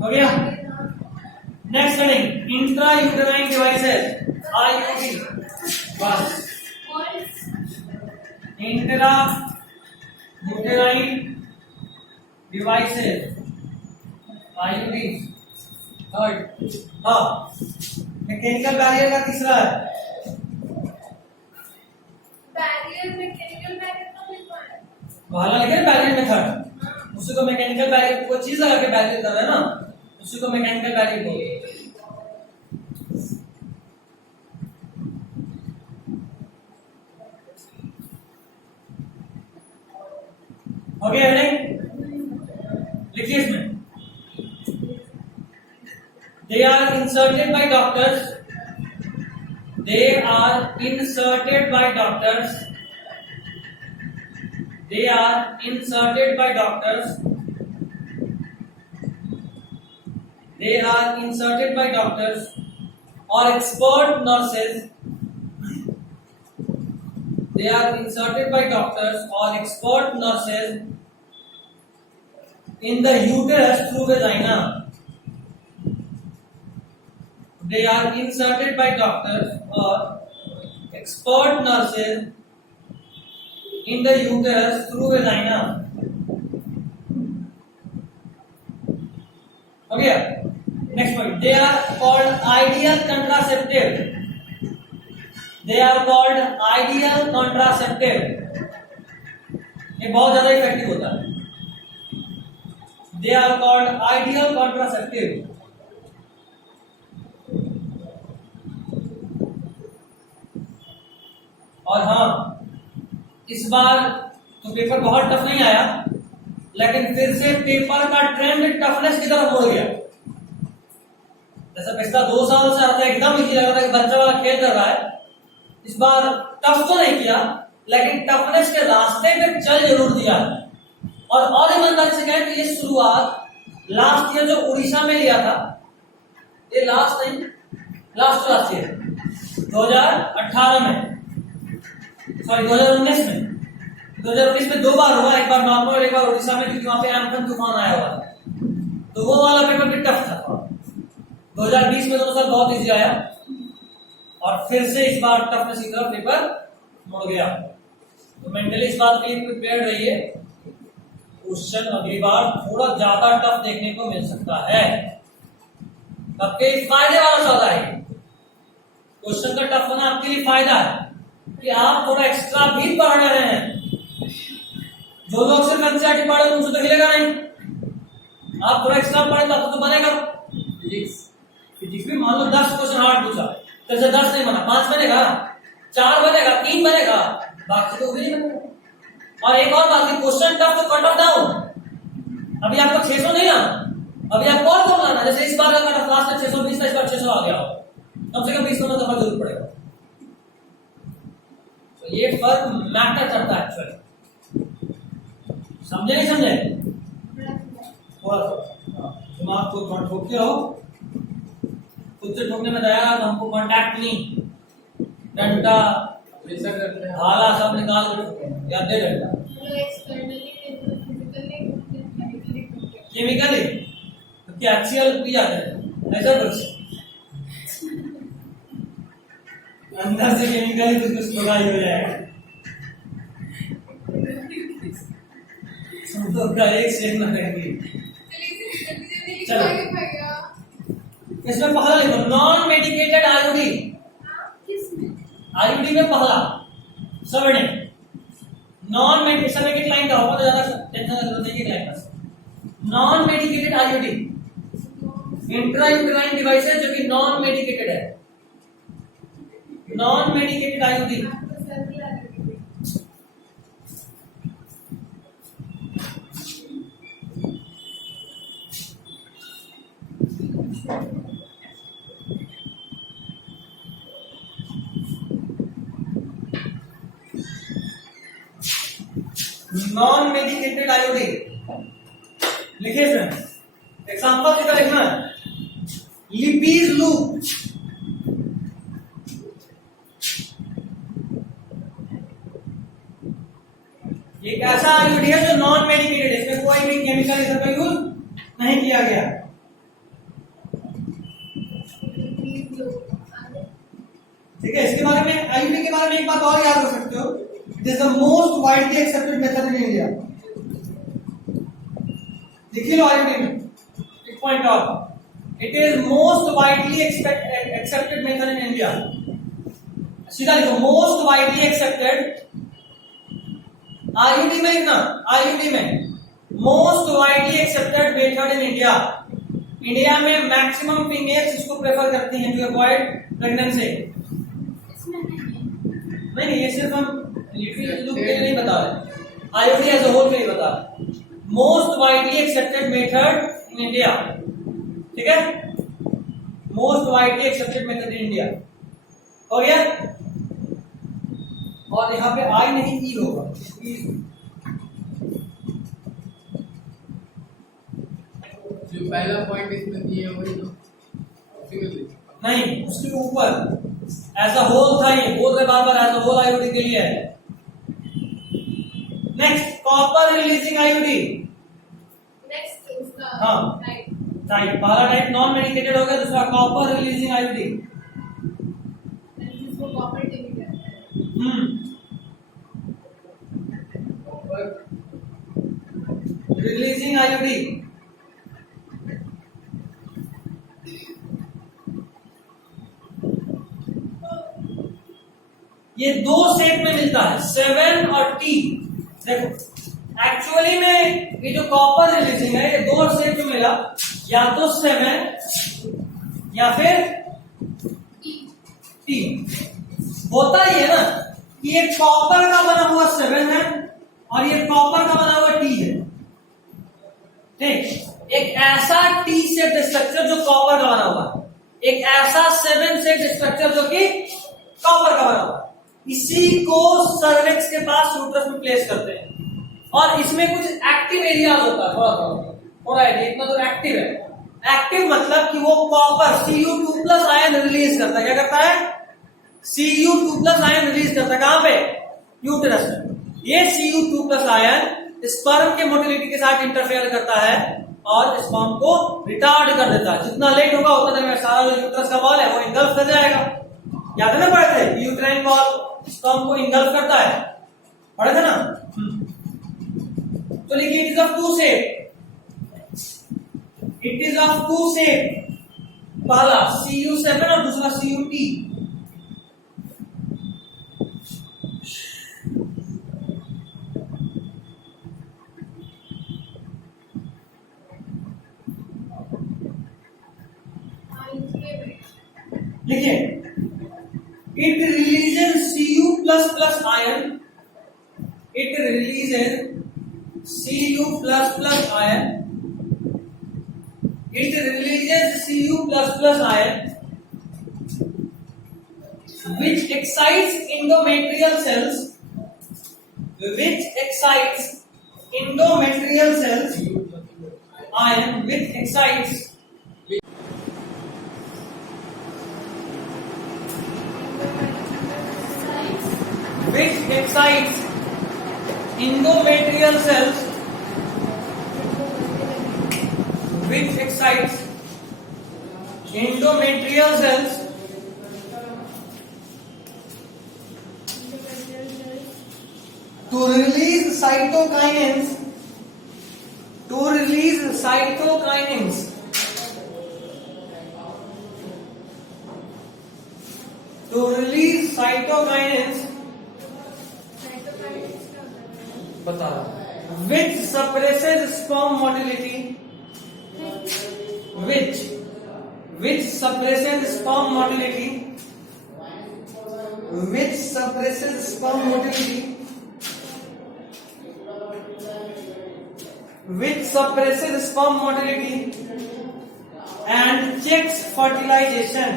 हो गया? Next heading, intra uterine devices, IUD, बस intra uterine devices, IUD। Third, हाँ, मैकेनिकल बैरियर का तीसरा है, बैरियर मैकेनिकल बैरियर तो लिखा है। पहला लिखे बैरियर मेथड, उसी को मैकेनिकल बैरियर, कोई चीज लगा के बैरियर कर रहे हैं ना, उसी को मैकेनिकल बैरियर बोलते हैं। हो गया हेडिंग? लिखिए इसमें, they are inserted by doctors, they are inserted by doctors, They are inserted by doctors. They are inserted by doctors or expert nurses. They are inserted by doctors or expert nurses in the uterus through vagina. They are inserted by doctors or expert nurses in the uterus through vagina. Okay. Next point. They are called ideal contraceptive. They are called ideal contraceptive. ये बहुत ज्यादा effective होता है. They are called ideal contraceptive. और हाँ, इस बार तो paper बहुत टफ नहीं आया, लेकिन फिर से पेपर का ट्रेंड टफनेस की तरफ मुड़ गया. जैसा पिछला 2 साल से आता एकदम इजी लग रहा था कि बच्चा वाला खेल कर रहा है, इस बार टफ तो नहीं किया, लेकिन टफनेस के रास्ते पे चल जरूर दिया. और ईमानदारी से कहें तो ये शुरुआत लास्ट ईयर जो उड़ीसा में लिया था, ये लास्ट ईयर 2018 में, सॉरी 2019 में. 2019 में 2 बार हुआ, एक बार नॉर्मल और एक बार उड़ीसा में, क्योंकि वहां पे एम्फन तूफान आया हुआ था, तो वो वाला पेपर भी टफ था. 2020 में दोनों साल बहुत इजी आया, और फिर से इस बार टफनेस की तरफ पेपर मुड़ गया. तो मेंटली इस बात के लिए प्रिपेयर रहिए. क्वेश्चन अगली बार थोड़ा ज्यादा टफ देखने को मिल सकता है. आपके फायदे वाला सवाल है. क्वेश्चन का टफ होना आपके लिए फायदा है कि आप थोड़ा एक्स्ट्रा भी पढ़ रहे हैं. जो लोग सिर्फ एनसीईआरटी पढ़े उनसे तो हिलेगा नहीं. आप थोड़ा एक्स्ट्रा पढ़े तब तो बनेगा. फिजिक्स में मान लो 10 क्वेश्चन हार्ड पूछा, तो 10 नहीं बना, 5 बनेगा, 4 बनेगा, 3 बनेगा, बाकी तो भी नहीं बनेगा. और एक और बात, क्वेश्चन टफ तो कट ऑफ डाउन. अभी आपको 600 नहीं ना, अभी आपको और कम लाना. जैसे इस बार का कट ऑफ लास्ट में 620 था, इस बार 600 आ गया, कम से कम 20 नंबर दफा जरूर पड़ेगा. तो ये फर्क मैटर करता है एक्चुअली. समझे नहीं समझे? थोड़ा दिमाग को थोड़ा ठोकते रहो. खुद से ठोकने में दया तो हमको कांटेक्ट नहीं, डंडा भाला सब निकाल के ठोके या दे डंडा. केमिकली तो क्या HCl पी जाते हैं ऐसा कुछ, अंदर से केमिकली कुछ लगाई हो जाएगा. तो का एक शेर में रहेगी. चलो इसमें पहला लिखो नॉन मेडिकेटेड आईयूडी. आईयूडी में पहला सबने नॉन मेडिकेटेड एक लाइन का होगा तो ज्यादा टेंशन की जरूरत नहीं. एक लाइन बस. Non medicated IUD intrauterine devices जो कि नॉन मेडिकेटेड है. Non medicated IUD non medicated IUD लिखे इसमें. एग्जांपल की तरह लिखना है. लिपीज लूप, एक ऐसा आईयूडी है जो नॉन मेडिकेटेड है, इसमें कोई भी केमिकल इधर का यूज नहीं किया गया. ठीक है. इसके बारे में आईयूडी के बारे में एक बात और याद रख सकते हो. It is the most widely accepted method in India. लिखी लो आईयूडी में एक पॉइंट और. It is most widely accepted method in India. सीधा लिखो most widely accepted. आईयूडी में लिखना, आईयूडी में most widely accepted method in India. India में मैक्सिमम फीमेल्स इसको प्रेफर करती हैं टू अवॉइड प्रेगनेंसी. नहीं, ये सिर्फ हम लूप के लिए नहीं बता रहे, आईयूडी एज अ होल के लिए बता रहे. Most widely accepted method in India. ठीक है, most widely accepted method in India हो गया. और यहाँ पे आई नहीं ई होगा. जो पहला पॉइंट इसमें दिए हैं वही तो ऑप्टिकल नहीं, उसके ऊपर ऐसा होल था, ये बोल रहे बार बार ऐसा होल आईओडी के लिए है। Next copper releasing IOD. Next उसका हाँ। राइट टाइप पहला टाइप नॉन मेडिकेटेड हो गया, दूसरा कॉपर रिलीजिंग आईओडी। जिसको कॉपर टीवी कहते हैं। Releasing IOD. ये दो सेट में मिलता है, 7 और T। देखो एक्चुअली में ये जो कॉपर रिलीजिंग है ये दो सेट में मिला, या तो 7 या फिर T। होता ही है ना कि ये कॉपर का बना हुआ 7 है और ये कॉपर का बना हुआ T है। ठीक, एक ऐसा T सेट स्ट्रक्चर जो कॉपर का बना हुआ है, एक ऐसा 7 सेट स्ट्रक्चर जो कि कॉपर का बना हुआ है। इसी को सर्विक्स के पास यूट्रस में प्लेस करते हैं और इसमें कुछ एक्टिव एरिया होता है, थोड़ा इतना तो एक्टिव है। एक्टिव मतलब कि वो कॉपर Cu2+ आयन रिलीज करता है। क्या करता है? Cu2+ आयन रिलीज करता है। कहां पे? यूट्रस में। ये Cu2+ आयन स्पर्म के मोटिलिटी के साथ इंटरफेयर करता है और स्पर्म को रिटार्ड कर देता है। जितना लेट होगा उतना देर में सारा जो यूट्रस का वॉल है वो इंगल्फ कर जाएगा। याद है ना पढ़े थे? यूट्राइन वॉल स्पर्म को इंगल्फ करता है, पढ़े थे ना? तो लिखिए it is of two set. It is of two set, पहला Cu7 और दूसरा Cut। लिखिए it releases Cu++ ion. It releases Cu++ ion. It releases Cu++ ion, which excites endometrial cells. Which excites endometrial cells. Ion which excites. Which excites endometrial cells. Which excites endometrial cells to release cytokinins. To release cytokinins. To release cytokinins. बता रहा, which suppresses sperm motility. Which suppresses sperm motility. Which suppresses sperm motility. Which suppresses sperm motility and checks fertilization.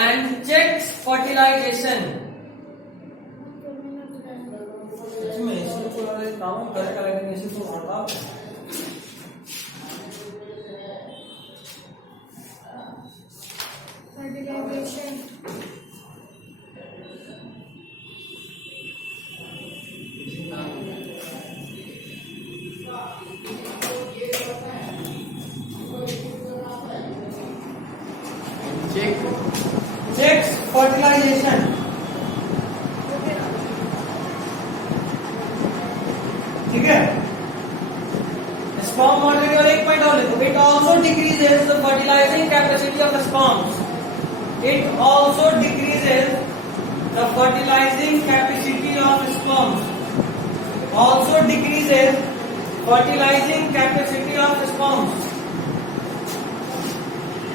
And checks fertilization. काम correct तो होता fertilisation checks fertilization. ठीक है, sperm motility और एक point और लिखो, it also decreases the fertilising capacity of the sperms. It also decreases the fertilising capacity of sperms. Also decreases fertilising capacity of sperms.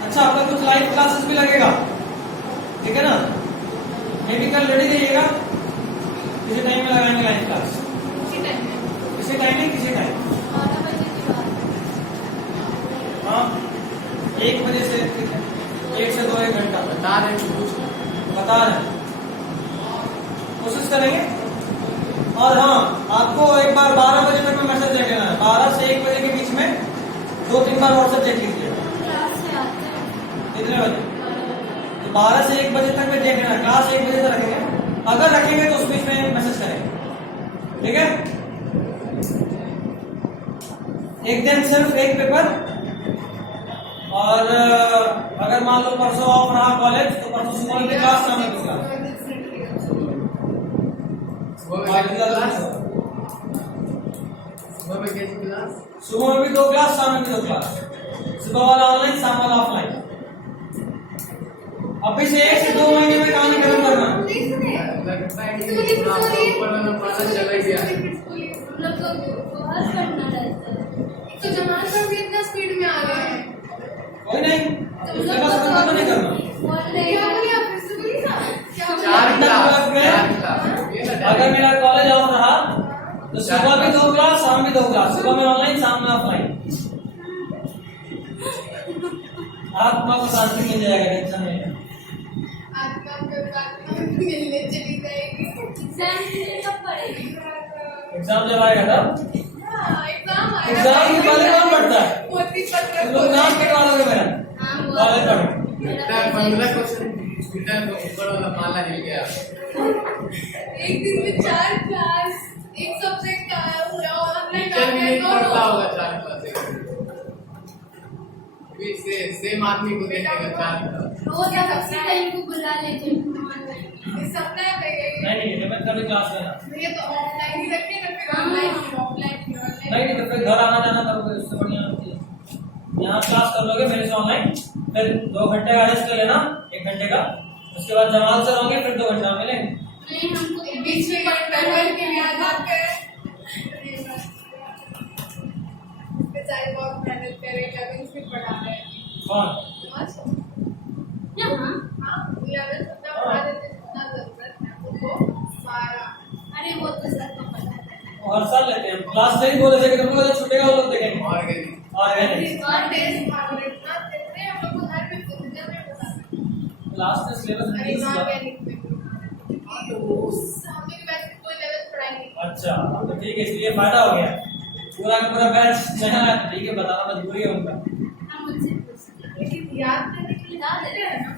अच्छा, आपका कुछ लाइव क्लासेस भी लगेगा, ठीक है ना? मैं भी कल रेडी रहिएगा, किसी टाइम में लगाएंगे लाइव क्लास. किसी टाइम नहीं, किसी टाइम 12 बजे की बात. हाँ, 1 बजे से 1 से 2 1 घंटा बता रहे हैं, कोशिश करेंगे. और हाँ, आपको एक बार 12 बजे तक में मैसेज दे देना है. 12 से 1 बजे के बीच में 12 से 1 बजे तक में देख लेना, क्लास 1 बजे तक रखेंगे, अगर रखेंगे तो उस बीच में मैसेज करेंगे, ठीक है। एक दिन सिर्फ एक पेपर, और अगर मान लो परसों ऑफ रहा कॉलेज तो परसों सुबह की क्लास, शाम की क्लास, सुबह में कैसी क्लास? सुबह में भी 2 क्लास, शाम में भी 2 क्लास, सुबह वाला ऑनलाइन, शाम वाला ऑफलाइन। अभी से 1 से 2 महीने में कहानी खत्म करना। लगता है कि पूरा ऊपर वाला पाला चला ही गया। हम लोग को बहुत पढ़ना रहता है। एक तो जमाल सर भी इतना स्पीड में आ गए हैं। कोई नहीं, तुम उसके लोग बाद को खत्म नहीं करना। बोल रहे क्या हैं बोली आप फिर से बोली ना? क्या बोली? 4 क्लास, अगर मेरा कॉलेज ऑफ रहा तो सुबह भी 2 क्लास, शाम भी 2 क्लास, सुबह में ऑनलाइन, शाम में ऑफलाइन। आत्मा को शांति मिल जाएगा, टेंशन नहीं है। आत्मा को मिलने चली जाएगी। एग्जाम के लिए कब पढ़ेंगे? एग्जाम जब आएगा तब, हाँ, एग्जाम आएगा। एग्जाम के पहले कौन पढ़ता है? मोती पत्र तुम लोग नाम के वालोगे मेरा हाँ, वो कॉलेज पढ़ो। लगता है 15 क्वेश्चन स्टूडेंट को ऊपर वाला पाला हिल गया। एक दिन में 4 क्लास, एक सब्जेक्ट का पूरा ऑनलाइन टीचर भी नहीं पढ़ता होगा 4 क्लास। भी सेम आदमी को देखेगा 4 क्लास। रोज या सबसे टाइम को बुला लेते हैं ऑनलाइन। ये सब नया लगेगा। नहीं लिमिट का भी क्लास लेना। ये तो ऑफलाइन ही रखेगा, फिर ऑनलाइन, फिर ऑफलाइन, फिर ऑनलाइन। नहीं तो फिर घर आना जाना करोगे, उससे बढ़िया होती है। यहाँ क्लास कर लोगे मेरे से ऑनलाइन, फिर 2 घंटे का रेस्ट ले लेना, 1 घंटे का, उसके बाद जमाल से रहोगे, फिर 2 घंटा मिलेंगे। नहीं, हमको बीच में इंटरवल के लिए आ जाते हैं। बेचारे बहुत मेहनत कर रहे हैं, 11th में पढ़ा रहे हैं। कौन? यहाँ हाँ, 11th तक पढ़ा देते हैं, जितना जरूरत है हमको सारा। अरे वो तो सबको पता है। हर साल लेते हैं क्लास, नहीं बोले थे कि तुम लोग जब छूटेगा वो लोग देखेंगे। ऑर्गेनिक और है नहीं और टेस्ट भाग इतना देते हैं, हम लोग को घर पे खुद जब नहीं बताते हैं। क्लास में सिलेबस अरे रिलीज वहाँ हुआ। क्या लिखते हैं? हमने भी वैसे कोई लेवल पढ़ाई नहीं। अच्छा तो ठीक है, इसलिए फायदा हो गया, पूरा का पूरा बैच नया है, ठीक है, बताना मजबूरी है उनका। हम मुझसे पूछते हैं। लेकिन याद करने के लिए याद देते है हैं ना।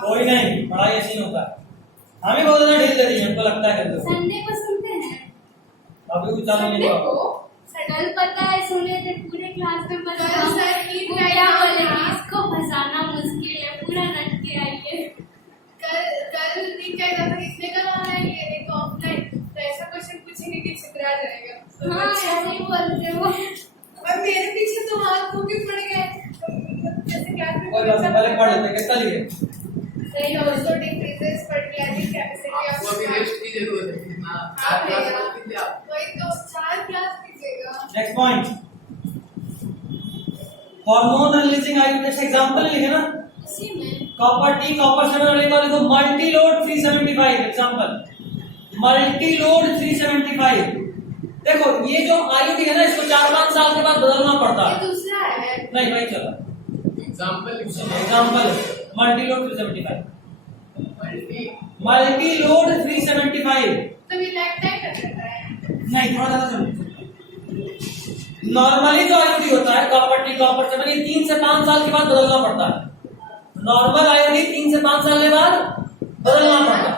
कोई नहीं, पढ़ाई ऐसी नहीं होता, हम ही बहुत ज्यादा ढील दे दिए, हमको लगता है कि संडे को सुनते हैं। अभी कुछ चालू नहीं संडे हुआ। को कल पता है सुने थे पूरे क्लास में पता कल सर ईद वो का क्या एग्जाम बोले था। इसको फंसाना मुश्किल है, पूरा रट के आइए। कल नहीं क्या था, इसने करवाना है ये, नहीं तो ऑफलाइन। तो ऐसा क्वेश्चन पूछेंगे कि छितरा जाएगा। हाँ ऐसे ही बोलते वो। और मेरे पीछे तो हाथ धो के पड़ गए। जैसे क्लास में कोई बात नहीं, पहले पढ़ लेते हैं, कितना लिए नहीं also decreases fertility capacity of आपको अभी रेस्ट की जरूरत है। कितना 4 क्लास कर लीजिए आप। वही तो 4 क्लास कीजिएगा। Next point, hormone releasing items, example लिखे ना, उसी में कॉपर टी, कॉपर 7 और एक और देखो multi load 375, example multi load 375। देखो ये जो आयुर्वेद है ना, इसको 4-5 साल के बाद बदलना पड़ता ये है। दूसरा है। नहीं भाई चलो example example multi load 375, multi multi load 375। तो ये लाइफ टाइम कर देता है। नहीं थोड़ा ज्यादा चलो, नॉर्मली जो आयुर्वेद होता है कॉपर टी, कॉपर 7, ये 3 से 5 साल के बाद बदलना पड़ता है। नॉर्मल आयुर्वेद 3 से 5 साल के बाद बदलना पड़ता है।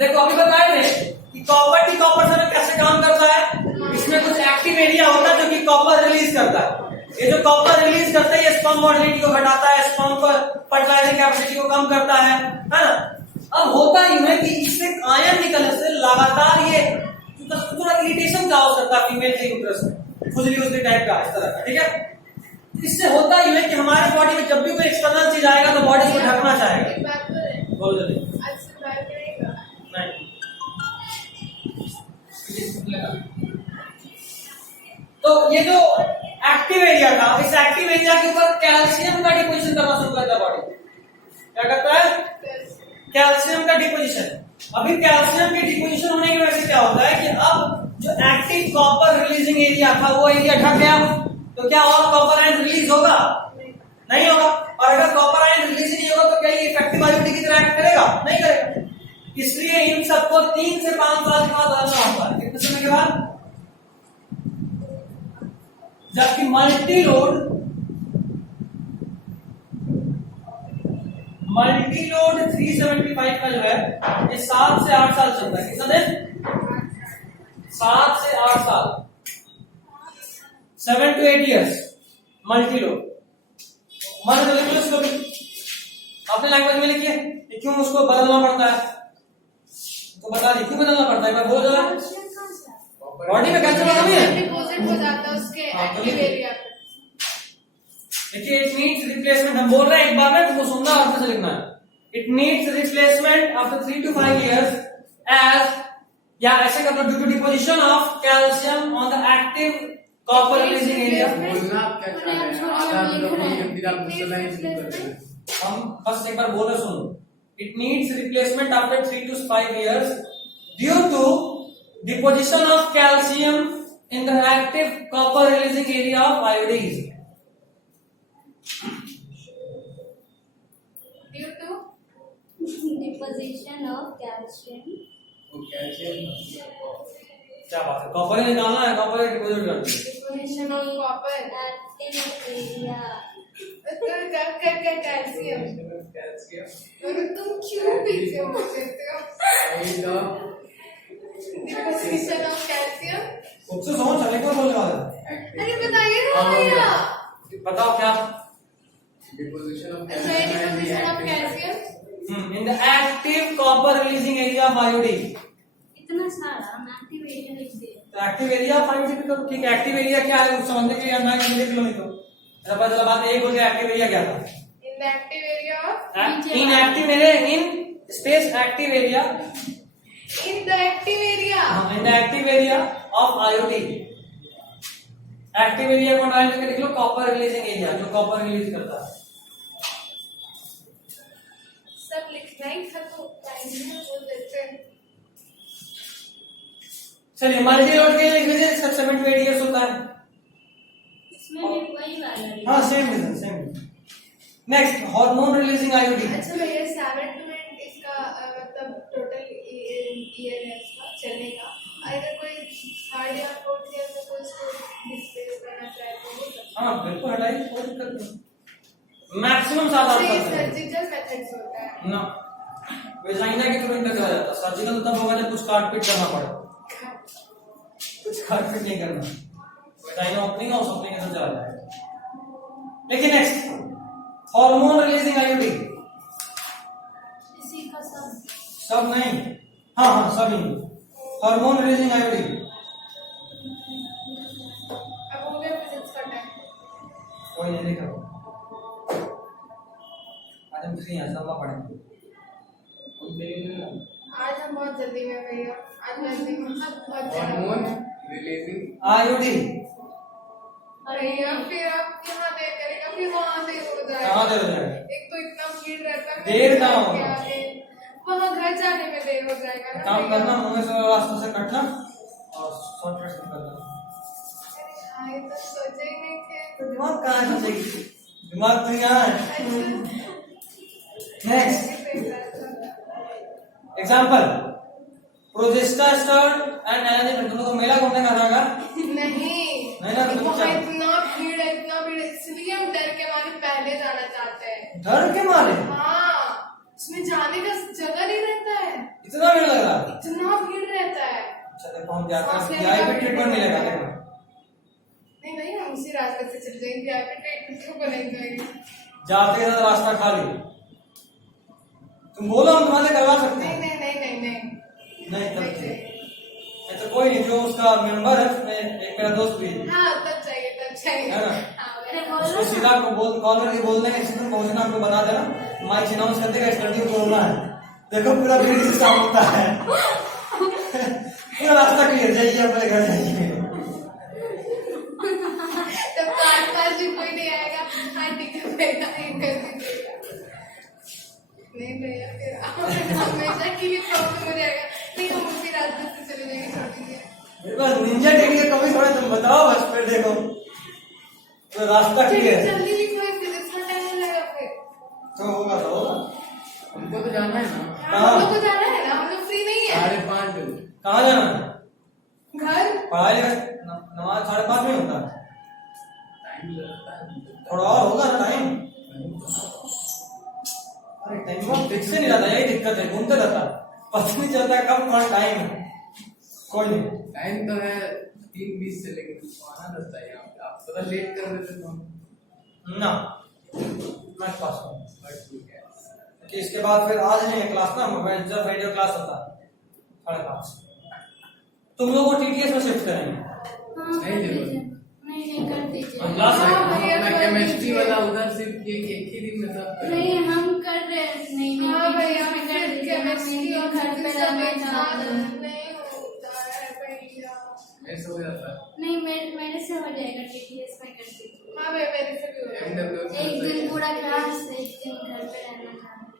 देखो अभी बताए थे कि कॉपर टी, कॉपर 7 कैसे काम करता है। इसमें कुछ एक्टिव एरिया होता है जो कि कॉपर रिलीज करता है। ये जो कॉपर रिलीज करता है, ये स्पर्म मोटिलिटी को घटाता है, स्पर्म पर फर्टिलाइजिंग कैपेसिटी को कम करता है ना। अब होता यूं है कि इससे आयन निकलने से लगातार ये थोड़ा इरिटेशन का हो सकता है फीमेल के यूट्रस में, खुजली उजली टाइप का, इस तरह का, ठीक है। इससे होता यूं है कि हमारे बॉडी में जब भी कोई एक्सटर्नल चीज आएगा तो बॉडी इसको ढकना चाहेगा। एक बात बोले, बोल जल्दी। आज से बाहर करेगा। नहीं तो ये जो एक्टिव एरिया था, इस एक्टिव एरिया के ऊपर कैल्शियम का डिपोजिशन करना शुरू करता है बॉडी। क्या करता है? कैल्शियम का डिपोजिशन। अभी कैल्शियम के डिपोजिशन होने की वजह से क्या होता है कि अब जो एक्टिव कॉपर रिलीजिंग एरिया था वो एरिया ढक गया, तो क्या और कॉपर आयन रिलीज होगा? नहीं होगा। और अगर कॉपर आयन रिलीज नहीं होगा तो क्या ये इफेक्टिव आयुर्वेद की तरह एक्ट करेगा? नहीं करेगा। इसलिए इन सबको 3 से 5 साल के बाद बदलना होता है। कितने समय के बाद? जबकि मल्टी लोड मल्टी लोड 375 का जो है ये 7 से 8 साल चलता है। कितना दिन? 7 से 8 साल, 7 to 8 years मल्टी लोड। मान लो लिख लो इसको भी अपने लैंग्वेज में लिखिए कि क्यों उसको बदलना पड़ता है, तो बता दी क्यों बदलना पड़ता है। मैं बोल रहा हूँ बॉडी में कैल्शियम का कमी है, डिपॉजिट हो जाता है उसके एक्टिव एरिया पे। देखिए इट नीड्स रिप्लेसमेंट, हम बोल रहे हैं एक बार में तुमको सुनना और फिर लिखना है। It needs replacement after 3 to 5 years age, या ऐसे कर लो, due to deposition of calcium on the active copper releasing area. बोलना आप क्या चाह रहे हैं? आधा हम लोग नहीं, फिर आप मुझसे लाइन शुरू कर रहे हैं। हम बस एक बार बोल रहे सुनो। It needs replacement after 3 to 5 years due to deposition of calcium in the active copper releasing area of IUDs. Due to deposition of calcium, वो कैल्शियम क्या बात है, कॉपर ही निकालना है, कॉपर ही डिपोजिट करना है। Deposition of copper active area, calcium. तुम क्यों पीछे हो जाते हो? Deposition of calcium. खुद से सोच, एक बार बोलने वाला है। अरे बताइए ना भैया। बताओ क्या? Deposition of deposition of calcium in the active copper releasing area of iodine. इतना सारा हम एक्टिव एरिया लिख दिए। तो एक्टिव एरिया ऑफ आयोडीन करो, ठीक है। एक्टिव एरिया क्या है उस समझने के लिए अंदर के लिख लो। नहीं तो पता बात एक हो गया, एक्टिव एरिया क्या था? इन the active area of in active area, in space active area, in the active area in the active area of iodine. Active area को डाल करके लिख लो कॉपर रिलीजिंग एरिया, जो कॉपर रिलीज करता है। सब लिखना ही था तो टाइम में बोल देते हैं। चलिए मल्टी लोड के लिए लिख लीजिए, इसका 7 to 8 years होता है। इसमें भी वही वाला है। हाँ same reason, same. Next hormone releasing IUD. अच्छा भैया 7 to 8 इसका मतलब टोटल ईयर है इसका चलने का। अगर कोई थर्ड या फोर्थ ईयर में कोई इसको डिस्प्लेस करना चाहे तो वो कर। हाँ बिल्कुल हटाइए, कोई दिक्कत नहीं। मैक्सिमम 7 8 साल तक। सर्जिकल मेथड्स होता है ना वेजाइना के थ्रू इंटर करा जाता है। सर्जिकल तब होगा जब कुछ काट पीट करना पड़े, कुछ काट पीट नहीं करना। वेजाइना ओपनिंग और ओपनिंग ऐसा चला जाएगा। लेकिन नेक्स्ट हार्मोन रिलीजिंग आयोडीन। इसी का सब नहीं, हाँ हाँ सब ही। हार्मोन रिलीजिंग आयोडीन अब हो गया फिजिक्स का टाइम। कोई नहीं लिखा। आज हम किसी लंबा पढ़ेंगे। आज हम बहुत जल्दी में भैया, आज मैं बहुत हार्मोन रिलीजिंग आयोडीन भैया फिर आप यहाँ दे करेगा फिर वहाँ दे हो जाएगा। कहाँ दे हो जाएगा? एक तो इतना भीड़ रहता है, देर कहाँ होगा? वहाँ घर जाने में देर हो जाएगा ना काम भैया। करना, मुंह से रास्ते से कटना और शॉर्टकट से निकलना। अरे हाँ ये तो सोचे ही नहीं थे। तो दिमाग कहाँ है सोचेगी? दिमाग तो यहाँ है। Next example, progesterone and anagen. दोनों को मेला घूमने का था नहीं ना, तुम वहाँ क्या? इतना भीड़ है, इतना भीड़ है, इसलिए हम डर के मारे पहले जाना चाहते हैं। डर के मारे हाँ उसमें जाने का जगह नहीं रहता है, इतना भीड़ लग रहा है। इतना भीड़ रहता है। अच्छा देखो हम जाकर वीआईपी ट्रीटमेंट मिलेगा। देखो नहीं भाई हम उसी रास्ते से चल जाएंगे, वीआईपी ट्रीटमेंट क्यों बनेंगे? जाते साथ रास्ता खाली। तुम बोलो हम तुम्हारे करवा सकते नहीं हैं। नहीं नहीं नहीं नहीं नहीं तब ठीक। तो कोई नहीं, जो उसका मेंबर है उसमें एक मेरा दोस्त भी है हाँ तब चाहिए है ना? हाँ अरे वही। उसको सीधा को बोल, कॉल करके बोल देंगे इसी दिन पहुंचना, हमको बता देना, माइक अनाउंस कर देगा इस लड़की को बोलना है। देखो पूरा भीड़ से शाम होता है। पूरा रास्ता क्लियर, जाइए अपने घर जाइए। तब तो आसपास भी कोई नहीं आएगा। हाँ ठीक है भैया एक कर दीजिएगा। नहीं भैया फिर हमेशा के लिए प्रॉब्लम हो जाएगा। नहीं हम उसी रास्ते से चले जाएंगे, छोड़ दीजिए। मेरे पास निंजा टेक्निक कभी थोड़ा तुम बताओ बस, फिर देखो तो रास्ता क्लियर है। जल्दी भी कोई फिजिक्स में टाइम लगेगा फिर। तो होगा तो होगा। हमको तो जाना है ना। हम लोग को जाना है ना, हम लोग फ्री नहीं है। 5:30 कहाँ जाना है? घर पढ़ाई लिखाई नमाज 5:30 में होता है। टाइम लगता है। थोड़ा और होगा ना टाइम। अरे टाइम फिक्स नहीं रहता, यही दिक्कत है, घूमते रहता है, पता नहीं चलता कब कौन टाइम है। कोई नहीं, टाइम तो है 3:20 से, लेकिन आना रहता है यहाँ पे। आप थोड़ा लेट कर देते तो हम ना मैं पास हूँ ठीक है। कि इसके बाद फिर आज नहीं है क्लास ना, मैं जब वीडियो क्लास होता है 5:30। तुम लोग को टीटीएस में शिफ्ट करेंगे। हाँ, कर नहीं, दीजिए। नहीं कर दीजिए। क्लास मैं केमिस्ट्री वाला उधर सिर्फ एक ही दिन में सब नहीं हम कर रहे हैं। नहीं हाँ भैया, में कर फिर दीजिए। केमिस्ट्री और घर पे रहना चाहता हूँ। नहीं होता है भैया। ऐसा हो जाता है। नहीं मेरे से हो जाएगा, टीटीएस में कर दीजिए। हाँ भैया, मेरे से भी हो रहा है। एक दिन पूरा क्लास, एक दिन घर पे रहना चाहता हूँ।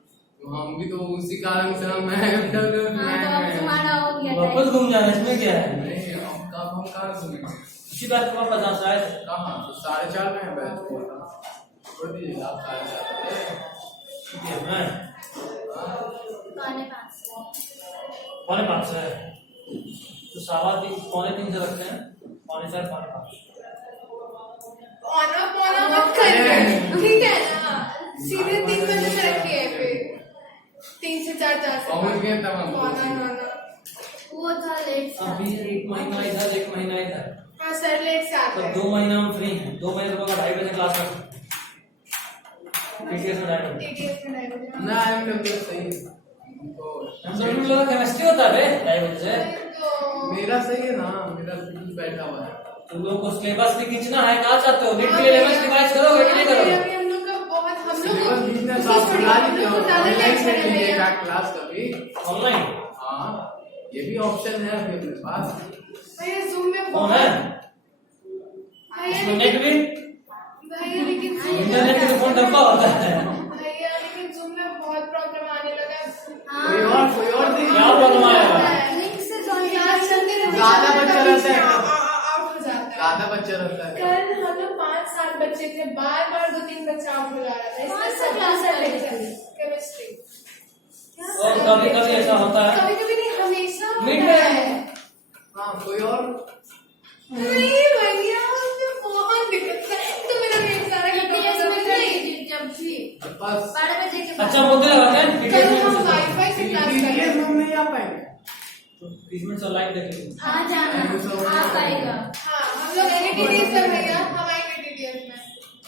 तो हम भी तो उसी कारण से हम MW हाँ तो अब तुम्हारा हो गया वापस घूम जाना, इसमें क्या है? नहीं, हम कहाँ सुनेंगे? इसी बात को वापस आना शायद। कहाँ? तो 4:30 में है बैच बोला। छोड़ दीजिए आप 4:30। ठीक है, मैं 5:45 से। 5:45 से है तो 3:15 से रखते हैं, 4:45 5:45। पौना मत करिए, ठीक है ना? सीधे 3 बजे से रखिए, फिर 3 से 4 से पहुंच गए तब हम पौना। वो था लेट था। अभी 1 महीना इधर 1 महीना इधर, हाँ सर, लेट से आते तो हैं। 2 महीना हम फ्री हैं। 2 महीने तो 2:30 बजे क्लास में टीटीएस में जाएंगे। टीटीएस में नहीं बजे। ना MW सही है। तो हम सब लोग का केमिस्ट्री होता है बे 2:30 बजे से। तो मेरा सही है ना, मेरा बिल्कुल बैठा हुआ है। तुम लोग को सिलेबस भी खींचना है, कहाँ चाहते हो? नीट के लिए सिलेबस रिवाइज करोगे कि नहीं करोगे? अभी हम लोग का बहुत, हम लोग सिलेबस को बिजनेस उसकी आप थोड़ी- बुला हम लीजिए लोग और को ज्यादा ऑनलाइन टेंशन से है लीजिएगा भैया। क्लास कभी। ऑनलाइन हाँ, ये भी ऑप्शन है अभी अपने पास। भैया जूम में कौन बहुत है? भैया इसमें लेकिन नेट भी, लेकिन Zoom में- इंटरनेट का फोन डब्बा होता है। भैया लेकिन जूम में बहुत प्रॉब्लम आने लगा है। कोई और देखिए। क्या प्रॉब्लम आएगा? लिंक से join क्लास चलते रहते ज्यादा हैं, बच्चा कभी रहता से है। आउट हो जाता है। ज्यादा बच्चा रहता है। कल हम लोग 5-7 बच्चे थे, बार 2-3 बच्चा आउट हो जा रहा था। कौन सा क्लास कर रहे थे? केमिस्ट्री। और कभी कभी ऐसा होता है कभी नहीं, हमेशा होता मीट में। है। हाँ, कोई और नहीं भैया, उसमें बहुत दिक्कत है। तो मेरा मेरे सारा टीटीएस में कर दीजिए जब भी बस 12 बजे के बाद। अच्छा मुद्दे लगाते हैं कल टीटीएस में हम कुछ वाईफाई से क्लास TTS करेंगे। में हम नहीं आ पाएंगे। तो 20 मिनट से लाइव देख लीजिए। आ जाना आ पाएगा। हाँ, हम लोग आएंगे टीटीएस में भैया, हम आएंगे टीटीएस में।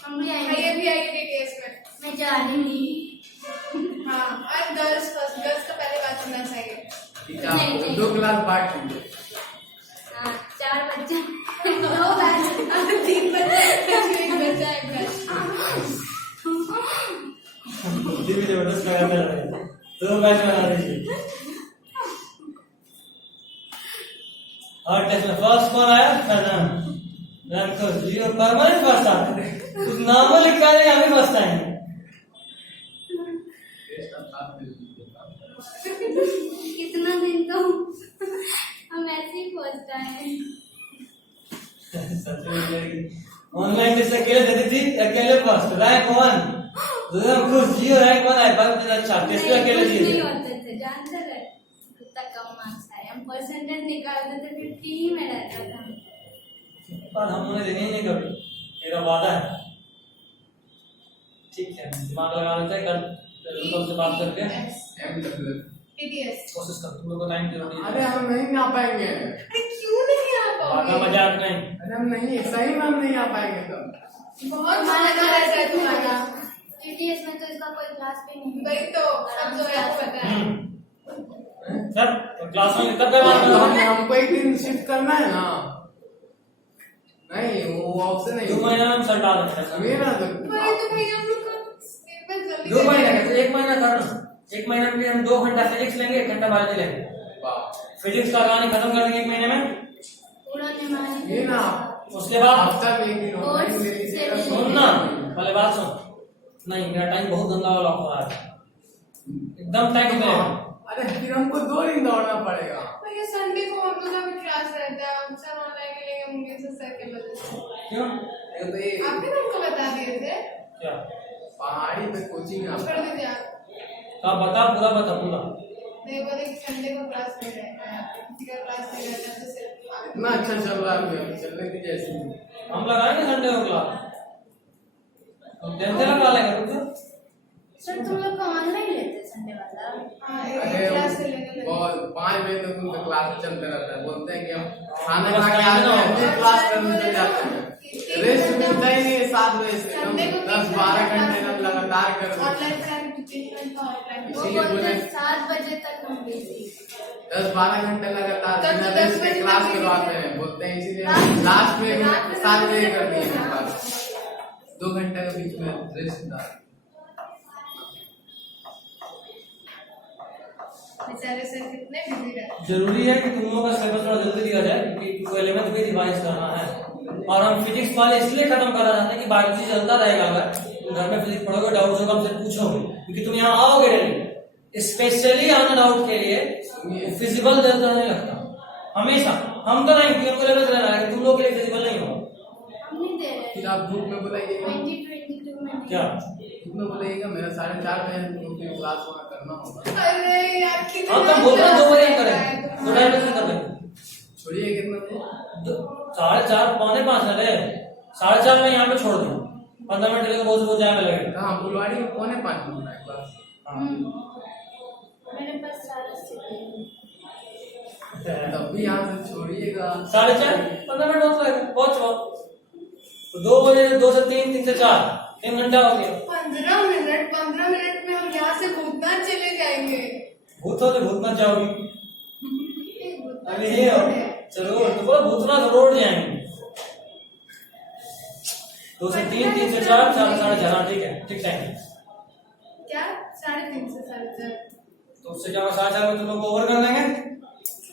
हम भी भैया आएंगे। भी आएंगे टीटीएस में। मैं जा रही हूँ। हाँ, और गर्ल्स फर्स्ट, गर्ल्स का पहले बात करना चाहिए। ठीक है, आप 2 क्लास बांट लीजिए। हाँ 4 बच्चे 2 बैच, 3 बच्चे, 1 बच्चा, 1 बैच। बुद्धि भी जबरदस्त लगाते रहे, 2 बैच बना दीजिए। हर टेस्ट में फर्स्ट कौन आया? रैंक तो 0 परमानेंट फर्स्ट आता है। कुछ नाम लिखा है, हम ही फर्स्ट आएंगे। टेस्ट आप साथ में लीजिएगा। कितना दिन तो हम ऐसे ही पहुंचता है। ऑनलाइन टेस्ट अकेले देती थी, अकेले फर्स्ट, रैंक 1। हम खुश 0 रैंक 1 आए, पर अच्छा टेस्ट नहीं, अकेले कुछ नहीं दिए। होते थे, जानते थे कितना कम मार्क्स आए। हम परसेंटेज निकालते थे 50 में रहता था। पर हम उन्हें देंगे ही नहीं कभी, मेरा वादा है। ठीक है, दिमाग लगा लेते हैं, कल तुमसे बात करके MW टीटीएस। कोशिश कर, तुम लोग को टाइम जरूरी अरे है। हम नहीं आ पाएंगे। अरे क्यों नहीं आ बाका पाओगे? मजाक नहीं। अरे हम नहीं, सही में हम नहीं आ पाएंगे तब। बहुत बहाना रहता है तुम्हारा। टीटीएस में तो इसका कोई क्लास भी नहीं है। वही तो सब जो है वो पता है। सर तो क्लास में कब करवाना तो है? हमको एक दिन शिफ्ट करना है ना। नहीं, वो ऑप्शन नहीं 2 महीने में हम सर डाल देंगे। मेरा तो वही तो भैया, हम लोग का पेपर जल्दी 2 महीने का, 1 महीना करना। 1 महीने में हम 2 घंटा फिजिक्स लेंगे, 1 घंटा बायोलॉजी लेंगे। वाह, फिजिक्स का कहानी खत्म कर देंगे 1 महीने में। पूरा निमानी ये ना उसके बाद हफ्ता में एक दिन ऑनलाइन ले लीजिएगा। सुन ना, पहले बात सुन। नहीं, मेरा टाइम बहुत गंदा वाला हो रहा है, एकदम टाइम पे। अरे फिर हमको 2 दिन दौड़ना पड़ेगा। भैया संडे को हम लोग का भी क्लास रहता है। हम सर ऑनलाइन मिलेंगे मुंगे से सर के वजह से। क्यों? ये तो ये आपने तो हमको बता दिए थे। क्या? पहाड़ी पे कोचिंग कर आता है। दीजिए आप। आप बता, पूरा बता, पूरा। नहीं, बोले कि संडे को क्लास नहीं रहता है, किसी का क्लास नहीं रहता है, तो सिर्फ आप। इतना अच्छा चल रहा है अभी, चलने की जैसी। हम लगाएंगे संडे को क्लास, हम टेंथ लगा लेंगे। रुको, सर तुम लोग का ऑनलाइन लेते हैं संडे वाला? हाँ, एक अरे क्लास से लेने लगे। बहुत 5 बजे तक उनका क्लास चलता रहता है। बोलते हैं कि हम खाना खा के आते हैं फिर क्लास करने चले जाते हैं। रेस्ट मिलता ही नहीं है 7 बजे से। हम 10-12 घंटे तक लगातार कर रहे हैं। ऑनलाइन क्लास 3 घंटा ऑनलाइन। वो इसीलिए बोलते बोले हैं 7 बजे तक हम बिजी। 10-12 घंटे लगातार तब तो बिना 10 रेस्ट के बजे क्लास तक करवाते हैं। बोलते हैं इसीलिए लास्ट में 7 बजे कर दिए क्लास। 2 घंटे के बीच में रेस्ट था। बेचारे सर कितने बिजी रहते जरूरी है कि तुम लोगों का सिलेबस थोड़ा जल्दी दिया जाए क्योंकि तुमको 11th भी रिवाइज करना है। और हम फिजिक्स वाले इसलिए खत्म करना चाहते हैं कि बायोलॉजी चलता रहेगा। अगर तुम घर में फिजिक्स पढ़ोगे डाउट होगा हमसे पूछोगे क्योंकि तुम यहाँ आओगे डेली। स्पेशली आना डाउट के लिए फिजिबल देता नहीं लगता हमेशा। हम तो नहीं क्योंकि हमको लेवल रहना है, तुम लोग के लिए फिजिबल नहीं होगा। हम नहीं दे रहे। फिर आप ग्रुप में बुलाइएगा। 2022 में क्या ग्रुप में बुलाइएगा। मेरा 4:30 बजे क्लास वहाँ करना होगा। हैं। अरे यार कितने हम तो बोल रहे हैं 2 बजे हम करें, 2 ढाई बजे कर लेंगे। छोड़िए कितना बजे? 4:30 पौने 5 है 4:30 में यहाँ पे छोड़ दो। 15 मिनट लगेगा बहुत जाए में लगेगा। हाँ फुलवाड़ी में 4:45 में है क्लास। मेरे पास सारा सीट तब भी यहाँ से छोड़िएगा। 4:30 15 मिनट बहुत लगेगा बहुत बहुत। तो 2 बजे 2 से 3 3 से 4 3 घंटा हो गया। 15 मिनट में हम यहाँ से भूतनाथ चले जाएंगे। भूतनाथ जाओगी? अरे ये चलो तो बोला भूतनाथ रोड जाएंगे। 2 से 3 3 से 4 4 साढ़े 4 ठीक है ठीक टाइम। क्या 3:30 से 4:30? तो उससे क्या 4:30 में तुम लोग ओवर कर देंगे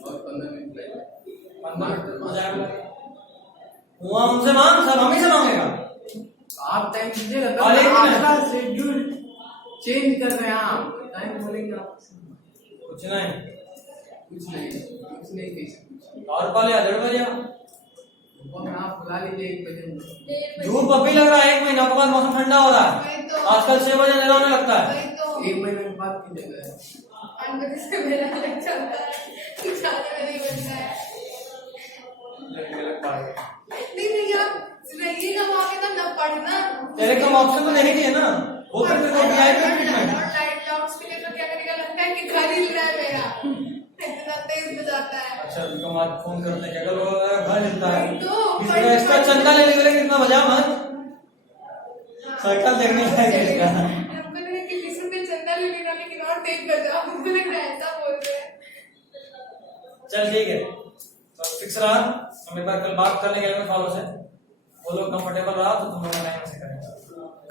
और 15 मिनट लगेगा। 15 मिनट हो जाएगा। वहाँ उनसे मांग सब हमें से मांगेगा। आप टाइम दीजिएगा तब और एक मिनट। आपका शेड्यूल चेंज कर रहे हैं आप। टाइम बोलेंगे आप। कुछ नहीं कुछ नहीं कैसे और पहले 1:30 बजे आप बुला लीजिए 1 बजे। धूप अभी लग रहा है 1 महीना के बाद मौसम ठंडा हो रहा है। वही तो आजकल 6 बजे अंधेरा होने लगता है। वही तो 1 महीने के बाद की जगह है। 8 बजे से मेरा अलग चलता है। 4 बजे बनता है। नहीं आप रहिएगा वहाँ पे तो न पढ़ना। तेरे को ऑप्शन तो नहीं दिए ना वो तो तेरे को वीआईपी ट्रीटमेंट। और लाउड स्पीकर क्या करेगा? लगता है कि घर ही रहा है मेरा। इतना तेज बजाता है। अच्छा तुम आज फोन करते हैं अगर वो घर मिलता है तो किसी का इसका चंदा ले लेके कितना बजा मत सर्कल देखने का हमको लगा कि 20 रुपए चंदा ले लेना लेकिन और तेज बजाओ। हमको लग रहा है ऐसा बोल रहे हैं। चल ठीक है तो फिक्स रहा। हम एक बार कल बात करने गए फॉलो से वो लोग कंफर्टेबल रहा तो तुम लोग टाइम से करेंगे।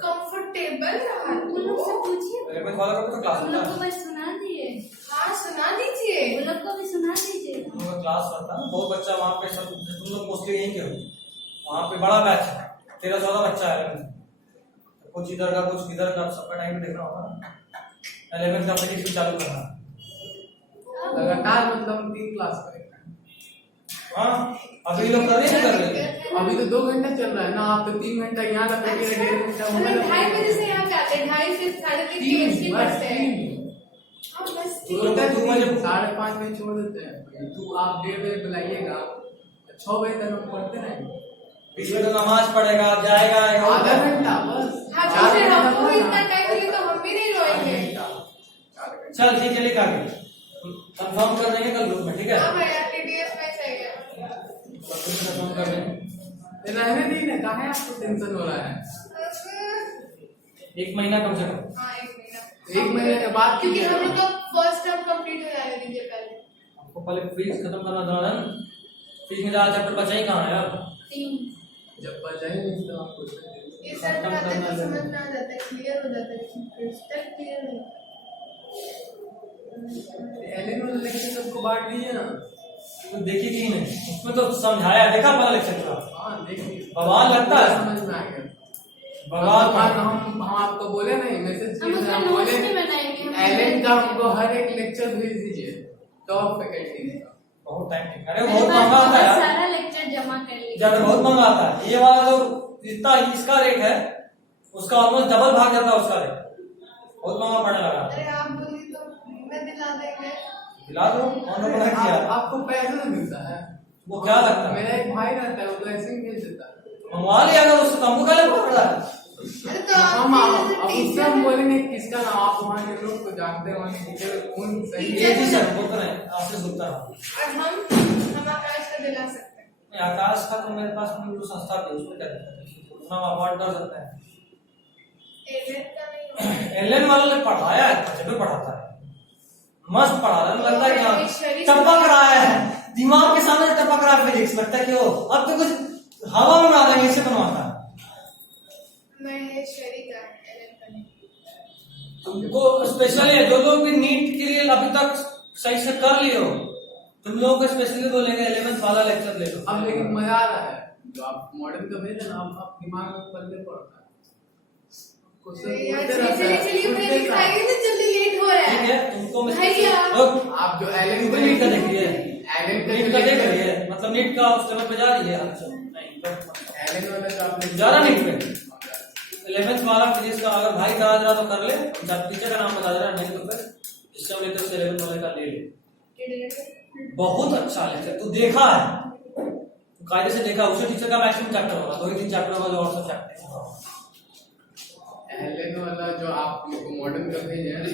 कंफर्टेबल रहा वो लोग से पूछिए। मेरे को फॉलो करो तो क्लास हम होता लोग है। को बस सुना दिए। हाँ सुना दीजिए। वो लोग को भी सुना दीजिए। हम लोग क्लास होता है बहुत बच्चा वहाँ पे सब तुम लोग मोस्टली यहीं के हो। वहाँ पे बड़ा बैच है 13-14 बच्चा है। कुछ इधर का कुछ इधर का सबका टाइम देखना होगा ना। 11th का फिजिक्स भी चालू करना लगातार मतलब हम 3 क्लास करेंगे। हाँ अभी लोग कर रहे हैं अभी तो 2 घंटा चल रहा है ना। आप तो 3 घंटा यहाँ लगेंगे 1.5 घंटा वहाँ अरे 2:30 बजे से लगेंगे। यहाँ पे आते हैं। 2:30 से 3:30 तीन, बस पढ़ते हैं। 3 हाँ बस तो लोग 2 बजे 5:30 बजे छोड़ देते हैं। तो आप 1:30 बजे बुलाइएगा 6 बजे तक हम पढ़ते रहेंगे। बीच में तो नमाज पढ़ेगा जाएगा आधा घंटा बस। हाँ 4 तो फिर घंटा हमको पढ़ना। इतना टाइम मिले तो हम भी नहीं रोएंगे। 4 घंटा। चल ठीक है लिखा के कंफर्म कर देंगे कल ग्रुप में ठीक है। हाँ भैया TDS में चाहिए। कंफर्म कर देंगे। रहने दी ना काहे आपको टेंशन हो रहा है? 1 महीना कम से कम। हाँ 1 महीना। 1 महीने के बाद क्योंकि कीजिएगा। हम लोग का फर्स्ट टर्म कंप्लीट हो जाने दीजिए पहले। आपको पहले फीस खत्म करना था ना। फीस में ज़्यादा चैप्टर बचा ही कहाँ है अब। 3 जब बजाएंगे तो आपको ये सर पढ़ाते तो समझ में आ जाता है। क्लियर हो जाता है लेकिन क्रिस्टल क्लियर नहीं। एलिन वाले लेक्चर सबको बांट दीजिए ना। तो देखी थी नहीं उसमें तो समझाया देखा पहला लेक्चर पूरा हाँ देखिए बवाल लगता है। समझ में आ गया। बवाल हम आपको बोले नहीं मैसेज हम किए थे, उसका हम नोट्स बोले नहीं बनाएंगे। हम एलिन का हमको हर एक लेक्चर भेज दीजिए टॉप फैकल्टी का। बहुत टाइम अरे मेरे बहुत पास महंगा आता है यार। सारा लेक्चर जमा कर लीजिए। जब बहुत महंगा आता है ये वाला जो जितना इसका रेट है उसका ऑलमोस्ट डबल भाग जाता है उसका रेट। बहुत महंगा पड़ने लगा। अरे आप बोलिए तो मैं दिला देंगे। दिला दो कौन मना किया। आपको पैसा मिलता है। वो क्या लगता है मेरा एक भाई रहता है वो तो ऐसे ही भेज देता है। मंगवा लिया अगर उससे तुमको क्या पड़ रहा है। अरे तो हम आप अब उससे हम बोलेंगे किसका नाम आप वहाँ के लोग को जानते हैं, वहाँ के टीचर कौन सही ये है। जी सर वो तो है आपसे सुनता रहा और हम आकाश का दिला सकते हैं। नहीं, आकाश का तो मेरे पास जो संस्था है उसमें क्या दिक्कत है, हम अवॉर्ड कर सकते हैं। एलियन का नहीं होगा। एलएन वाला ने पढ़ाया है, जब भी पढ़ाता है मस्त पढ़ा रहा है, लगता है कि ईश्वरी हाँ टपक रहा है दिमाग के सामने, टपक रहा है फिजिक्स, लगता है कि ओ अब तो कुछ हवा में आ गई, ऐसे बनवाता है। महेश्वरी का एलियन का नहीं। तुमको स्पेशली जो लोग भी नीट के लिए अभी तक सही से कर लियो, तुम लोगों को स्पेशली बोलेंगे 11th वाला लेक्चर ले लो। अब लेकिन मजा आ रहा है, जो आप मॉडर्न का भेजे ना आप दिमाग में पल्ले पड़ता है। यार चलिए मैं दिखाएंगे तो जल्दी लेट हो रहा ठीक है। है तुमको मैं भैया। रुक, आप जो एलन तुमको नीट का देख रही है, एलन का नीट का देख रही है, मतलब नीट का उस लेवल पे जा रही है। अच्छा नहीं एलन वाला जो आपने जा रहा नीट पे 11th वाला फिजिक्स का अगर भाई करा दे रहा तो कर ले, जब टीचर का नाम बता दे रहा नहीं तो फिर इससे हम लेकर 11th वाले का ले ले। बहुत अच्छा लेक्चर तू देखा है, तू कायदे से देखा, उसे टीचर का मैक्सिमम चैप्टर होगा, 2 ही 3 चैप्टर होगा, जो और सब चैप्टर होगा। एलन वाला जो आप लोग को मॉडर्न का भेजे हैं,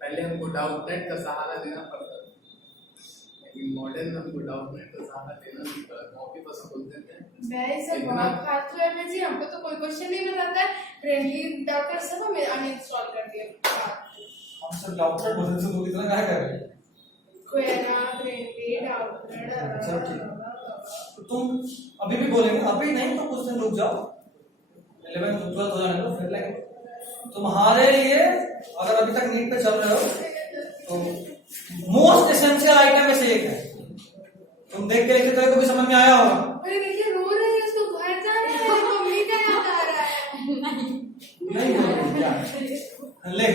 पहले हमको डाउटनेट का सहारा देना पड़ता था, लेकिन मॉडर्न में हमको डाउटनेट का सहारा देना नहीं पड़ता, कॉपी बस खोल देते हैं। मैं सब बहुत फालतू है जी, हमको तो कोई क्वेश्चन नहीं बताता है। फ्रेंडली डॉक्टर सब हमें अनइंस्टॉल कर दिया। हम सब डॉक्टर बोलते हैं, तो इतना क्या कर रहे हैं? क्वेरा फ्रेंडली चलो ठीक डॉक्टर है। तो तुम अभी भी बोलेंगे, अभी नहीं तो कुछ दिन रुक जाओ, 11th 12th हो जाने दो फिर लेंगे। तुम्हारे लिए अगर अभी तक नीट पे चल रहे हो तो मोस्ट एसेंशियल आइटम में से एक है, तुम देख के लिखे तो को भी समझ में आया होगा। अरे देखिए रो रही है, उसको घर जाना है, मम्मी का याद आ रहा है। नहीं बोलोगे क्या? ले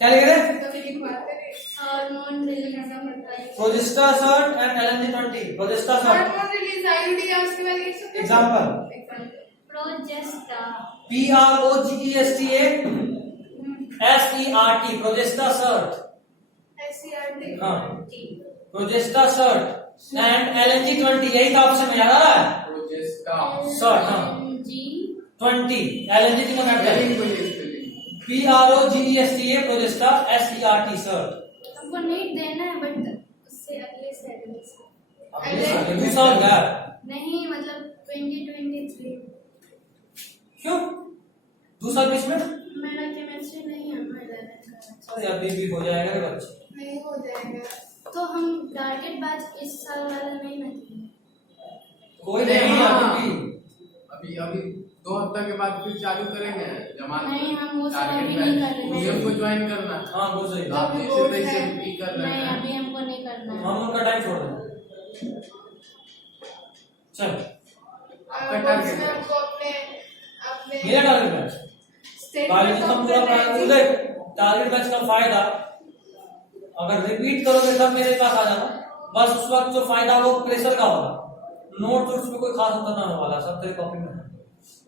क्या लिख रहे? तो एक बात है हार्मोन रिलीज करना पड़ता है। Progestasert and LNG20 progestasert hormone release आईडी है, उसके बाद एक example progestasert PROGESTA SERT progestasert, SCRT. हाँ प्रोजेस्टा सर्ट एंड LNG20, यही था ऑप्शन में, याद आ रहा है? प्रोजेस्टा सर्ट हाँ जी 20 LNG तीनों काट गए, स्पेलिंग बोलिए, spelling. PROGESTA progesta SERT sert. हमको नीट देना है बट उससे अगले से अगले 2 साल गया नहीं, मतलब 2023। क्यों 2 साल बीच में? मेरा केमिस्ट्री नहीं है, मैं 11th का। अरे अभी भी हो जाएगा रे बच्चे, नहीं हो जाएगा। तो हम टारगेट बैच इस साल वाला नहीं ना दिए। कोई नहीं अभी भी। अभी अभी 2 हफ्ते के बाद फिर चालू करेंगे जमा। नहीं, हम वो सब टारगेट अभी बैच। नहीं कर रहे। मुझे हमको ज्वाइन करना है। हाँ वो सही, आप जैसे तैसे भी कर रहे नहीं, हैं। अभी हमको नहीं करना है। हम उनका टाइम छोड़ दें। चल आपका टारगेट उसमें है। हमको अपने अपने मेरा टारगेट बैच स्टेट टारगेट का पूरा फायदा देख, टारगेट बैच का फायदा अगर रिपीट करोगे तब मेरे पास आ जाना, बस उस वक्त जो फायदा वो प्रेशर का होगा, नोट उसमें कोई खास उतरना होने वाला, सब तेरे कॉपी में है।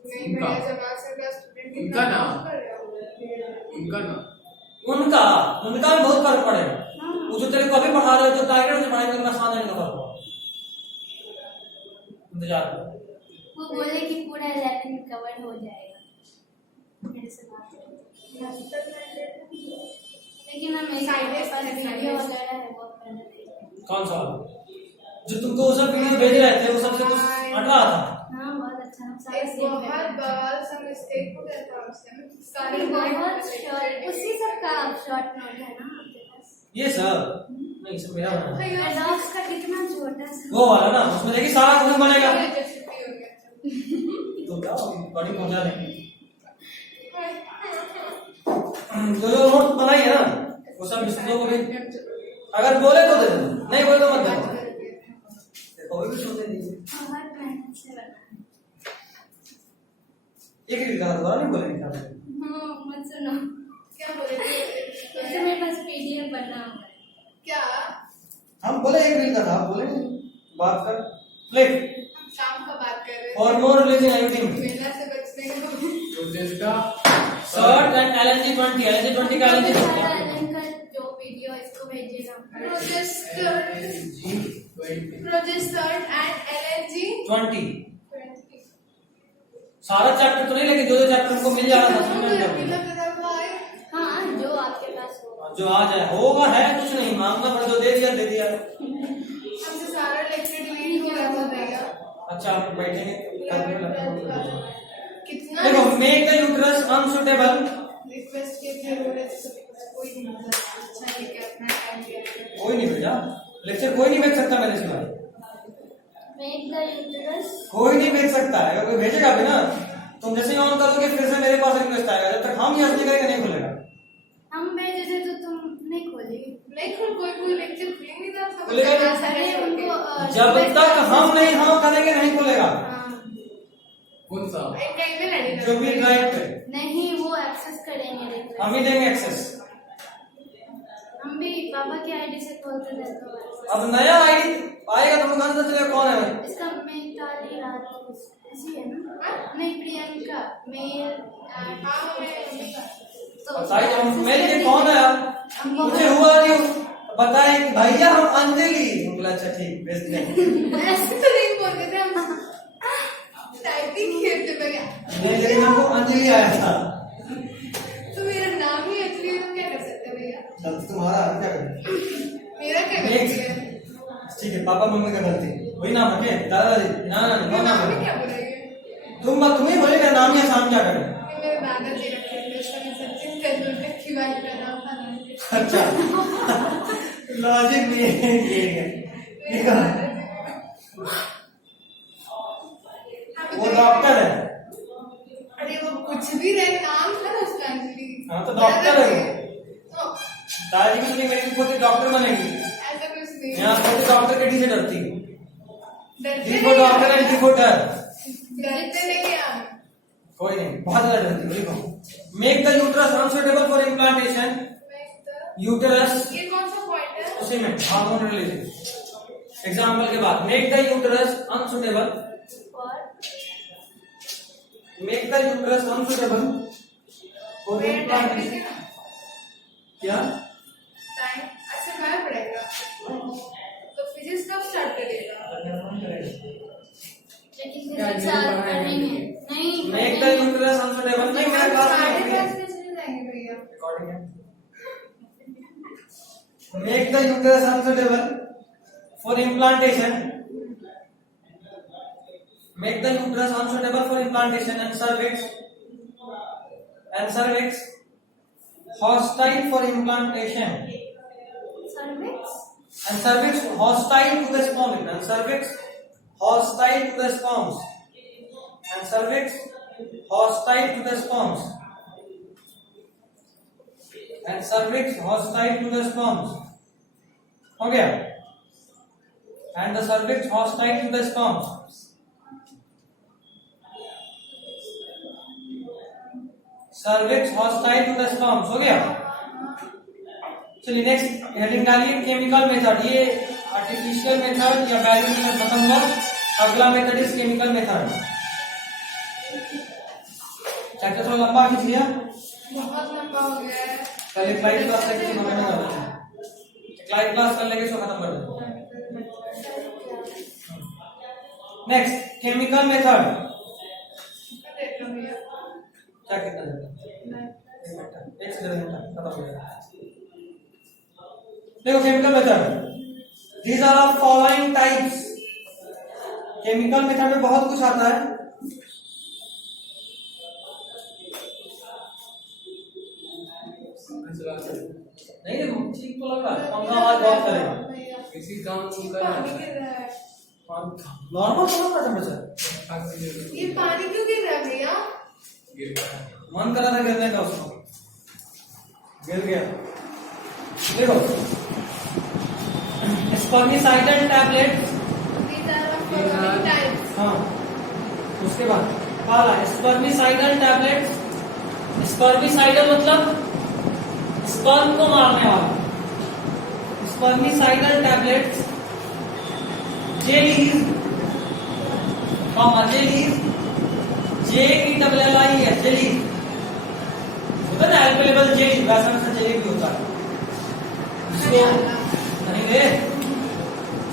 नहीं मेरा जवाब से का स्टूडेंट उनका नाम? उनका ना उनका उनका भी बहुत फर्क पड़ेगा, वो जो तेरे को अभी पढ़ा रहे हो, जो टारगेट से पढ़ाई उनका साथ देने का फर्क होगा। इंतजार करो। वो बोले कि पूरा 11 कवर हो जाएगा, मेरे से बात करो। लेकिन हम एक वीडियो वगैरह है बहुत पहले देखे। कौन सा जो तुमको वो सब वीडियो भेज रहे थे वो सबसे कुछ हट रहा था? हाँ बहुत अच्छा, हम सारे एक सेव बहुत बड़ा सा मिस्टेक हो गया था उससे, सारे बहुत शॉर्ट, उसी सब का शॉर्ट नोट है ना आपके पास? ये सब नहीं, सब मेरा बना है। एडॉप्स का कितना छोटा सा। वो वाला ना, उसमें देखिए सारा क्वेश्चन बनेगा दिलचस्पी हो गया। तो क्या बड़ी पहुंचा देंगे। जो जो नोट बनाई है ना वो सब मिस्त्रियों को भी अगर बोले तो दे दो, नहीं बोले तो मत दे। देखो भी कुछ होते नहीं, बहुत मेहनत से बना है। एक ही लिखा दोबारा नहीं बोलेंगे क्या? हाँ मत सुनो, क्या बोले वैसे मेरे पास PDF बना हुआ है। क्या हम बोले एक रील का था, बोले नहीं बात कर फ्लिक हम शाम का बात कर रहे थे, फॉर मोर रिलीजिंग आयोडीन मेला से बचने का। प्रोजेस्टा सर्ट एंड LNG20 का LNG सारा लिंक का जो वीडियो इसको भेजिएगा। G20 प्रोजेस्टर एंड LNG 20 20 सारा चैप्टर तो नहीं, लेकिन जो चैप्टर हमको मिल जा रहा था उसमें क्या बिना होगा? किताब आए हाँ जो आपके पास हो। जो आ जाए होगा, है कुछ नहीं, मांगना पड़ा, जो दे दिया दे दिया। हमसे सारा लेक्चर डिलीट हो रहा था। अच्छा आप बैठेंगे कितना देखो, make the uterus unsuitable. Request के थे रोड कोई नहीं मतलब अच्छा नहीं किया, अपना टाइम दिया। कोई नहीं भेजा लेक्चर, कोई नहीं भेज सकता मेरे सिवाय, मेक द यूट्रस। कोई नहीं भेज सकता है। अगर कोई भेजेगा भी ना, तुम जैसे ऑन कर दोगे फिर से मेरे पास रिक्वेस्ट आएगा, जब तक हम यहाँ से करेंगे नहीं खुलेगा। हम भेजे थे तो तुम नहीं खोलेगी। नहीं खुल कोई लेक्चर खुल नहीं था, सब खुलेगा नहीं। सारे उनको जब तक हम नहीं हाँ करेंगे नहीं खुलेगा। कौन सा? इनका ईमेल आईडी जो भी ड्राइव पे नहीं वो एक्सेस करेंगे request। हम ही देंगे एक्सेस। हम भी पापा की आईडी से खोलते थे तो अब नया आईडी आएगा तो दुकान से चलेगा कौन है भाई? इसका मेंटाली रात ऐसी है ना। नहीं प्रियंका मेल तो बताइए हम मेरे लिए कौन है आप? मुझे हुआ नहीं, बताए कि भैया हम अंजलि। बोला अच्छा ठीक भेज देंगे। ऐसे तो नहीं बोलते थे हम, टाइपिंग किए थे भैया। नहीं लेकिन हमको अंजलि आया था। तो मेरा नाम ही एक्चुअली तो क्या कर सकते भैया? गलती तुम्हारा है, क्या करें? मेरा क्या गलती है? ठीक है, पापा मम्मी का गलती वही नाम है, दादाजी ना ना मेरा ना नाम ही ना क्या बोलेंगे? तुम ही बोलेगा नाम या शाम क्या करें? मेरे दादाजी रखे थे, उसका मैं सचिन तेंदुलकर की बात कर रहा था। अच्छा लॉजिक भी है ये। मेरे दादाजी वो डॉक्टर है। अरे वो कुछ भी रहे, नाम था ना उसका अंजलि। हाँ तो डॉक्टर है वो। तो दादाजी की सुनी मेरी पोती डॉक्टर बनेगी। ऐसा कुछ नहीं। यहाँ पोती डॉक्टर के डी से डरती है। डरते D for doctor and D for डर। डरते नहीं आप। कोई नहीं, बहुत ज्यादा डरती है। देखो, make the uterus unsuitable for implantation. Uterus ये कौन सा पॉइंट है? उसी में हार्मोन रिलीज। एग्जाम्पल के बाद make the uterus unsuitable. Make the uterus unsuitable for मेरा टाइम इम्प्लांटेशन। देखे ना, क्या टाइम अच्छा मैं पड़ेगा। तो फिजिक्स कब स्टार्ट करेगा? लेकिन फिर साथ पढ़ेंगे नहीं। Make the uterus unsuitable. नहीं मेरा क्लास साढ़े में दस बजे चले जाएंगे भैया। रिकॉर्डिंग है। Make the uterus unsuitable for implantation. Make the uterus unsuitable for implantation and cervix hostile for implantation cervix and cervix hostile to the sperm and cervix hostile to the sperms and cervix hostile to the sperms and cervix hostile to the sperms हो गया and the cervix hostile to the sperms cervix hostile to the sperms हो गया। चलिए next heading डालिए chemical method. ये artificial method या value method खत्म हुआ, अगला method is chemical method. Chapter थोड़ा लंबा खींच लिया, बहुत लंबा हो गया है। कल एक लाइव क्लास लेके खत्म कर देते हैं। एक लाइव क्लास कर लेके इसको खत्म कर देते हैं। Next chemical method. देख लो भैया। क्या कितना देता एक से 1.5 घंटा खत्म हो जाएगा। देखो chemical method, these are of following types. Chemical method में बहुत कुछ आता है। नहीं ठीक तो लग रहा है, पंखा आवाज बहुत करेगा। किसी काम को पानी गिर रहा है। नॉर्मल थोड़ा टेम्परेचर। ये पानी क्यों गिर रहा है भैया? मन करा था गिरने का, उसको गिर गया। देखो spermicidal tablet. These are of following types. हाँ उसके बाद पहला स्पर्मिसाइडल टैबलेट। स्पर्मिसाइडल मतलब स्पर्म को मारने वाला। स्पर्मिसाइडल टैबलेट जेलीज JELLI है जेली। होता है ना अवेलेबल जेली, वैसा वैसा जेली भी होता है। इसको नहीं रे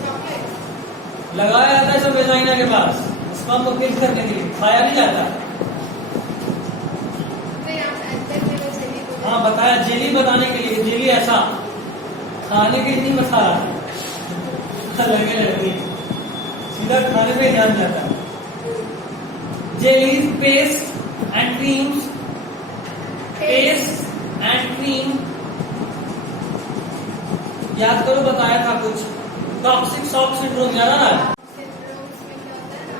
Chocolate. लगाया जाता है सब वेजाइना के पास, स्पर्म को फिल करने के लिए, खाया नहीं जाता। हाँ बताया, जेली बताने के लिए, जेली ऐसा खाने के नहीं मसाला लगे लगे सीधा खाने पे ध्यान जाता है। Jellies, paste and creams, paste and cream, याद करो बताया था कुछ। टॉक्सिक शॉक सिंड्रोम याद आ रहा है? सिंड्रोम्स में क्या होता है ना,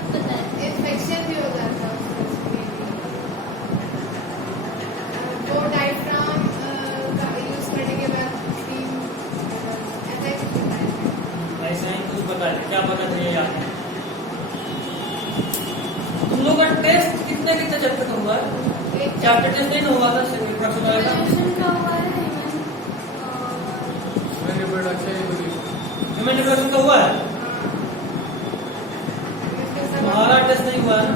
अब बताया। इन्फेक्शन भी हो जाता है उसमें। वो डायफ्राम का यूज करने के बाद क्रीम ऐसा ही कुछ होता है। ऐसा ही कुछ बताया, क्या पता था ये याद है? तुम लोग का टेस्ट कितने कितने चैप्टर का हुआ है? एक चैप्टर टेस्ट नहीं ना हुआ था, सिर्फ इंट्रोडक्शन वाला था। Evolution का हुआ है मैंने प्रोडक्शन ह्यूमन इंट्रोडक्शन का हुआ है, तुम्हारा टेस्ट नहीं हुआ है ना?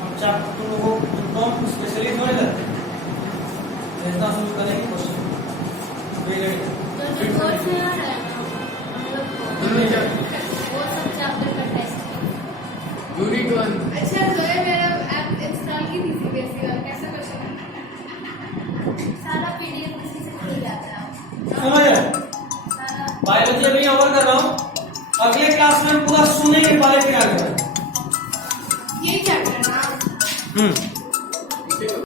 हम चैप्टर तुम लोगों को स्पेशली थोड़े करते हैं, इतना शुरू करेंगे क्वेश्चन तो जो कोर्स में आ रहा है ना, हम लोग को वो सब चैप्टर का टेस्ट है। यूनिट 1 अच्छा जोया, मेरा ऐप इंस्टॉल की थी सीबीएसई का, कैसा क्वेश्चन है? सारा पीडीएफ उसी से खुल जाता है। समझ रहे? सारा बायोलॉजी अभी ओवर कर रहा हूँ, अगले क्लास में पूरा सुनेंगे, बारे फिर आगे। ये चैप्टर ना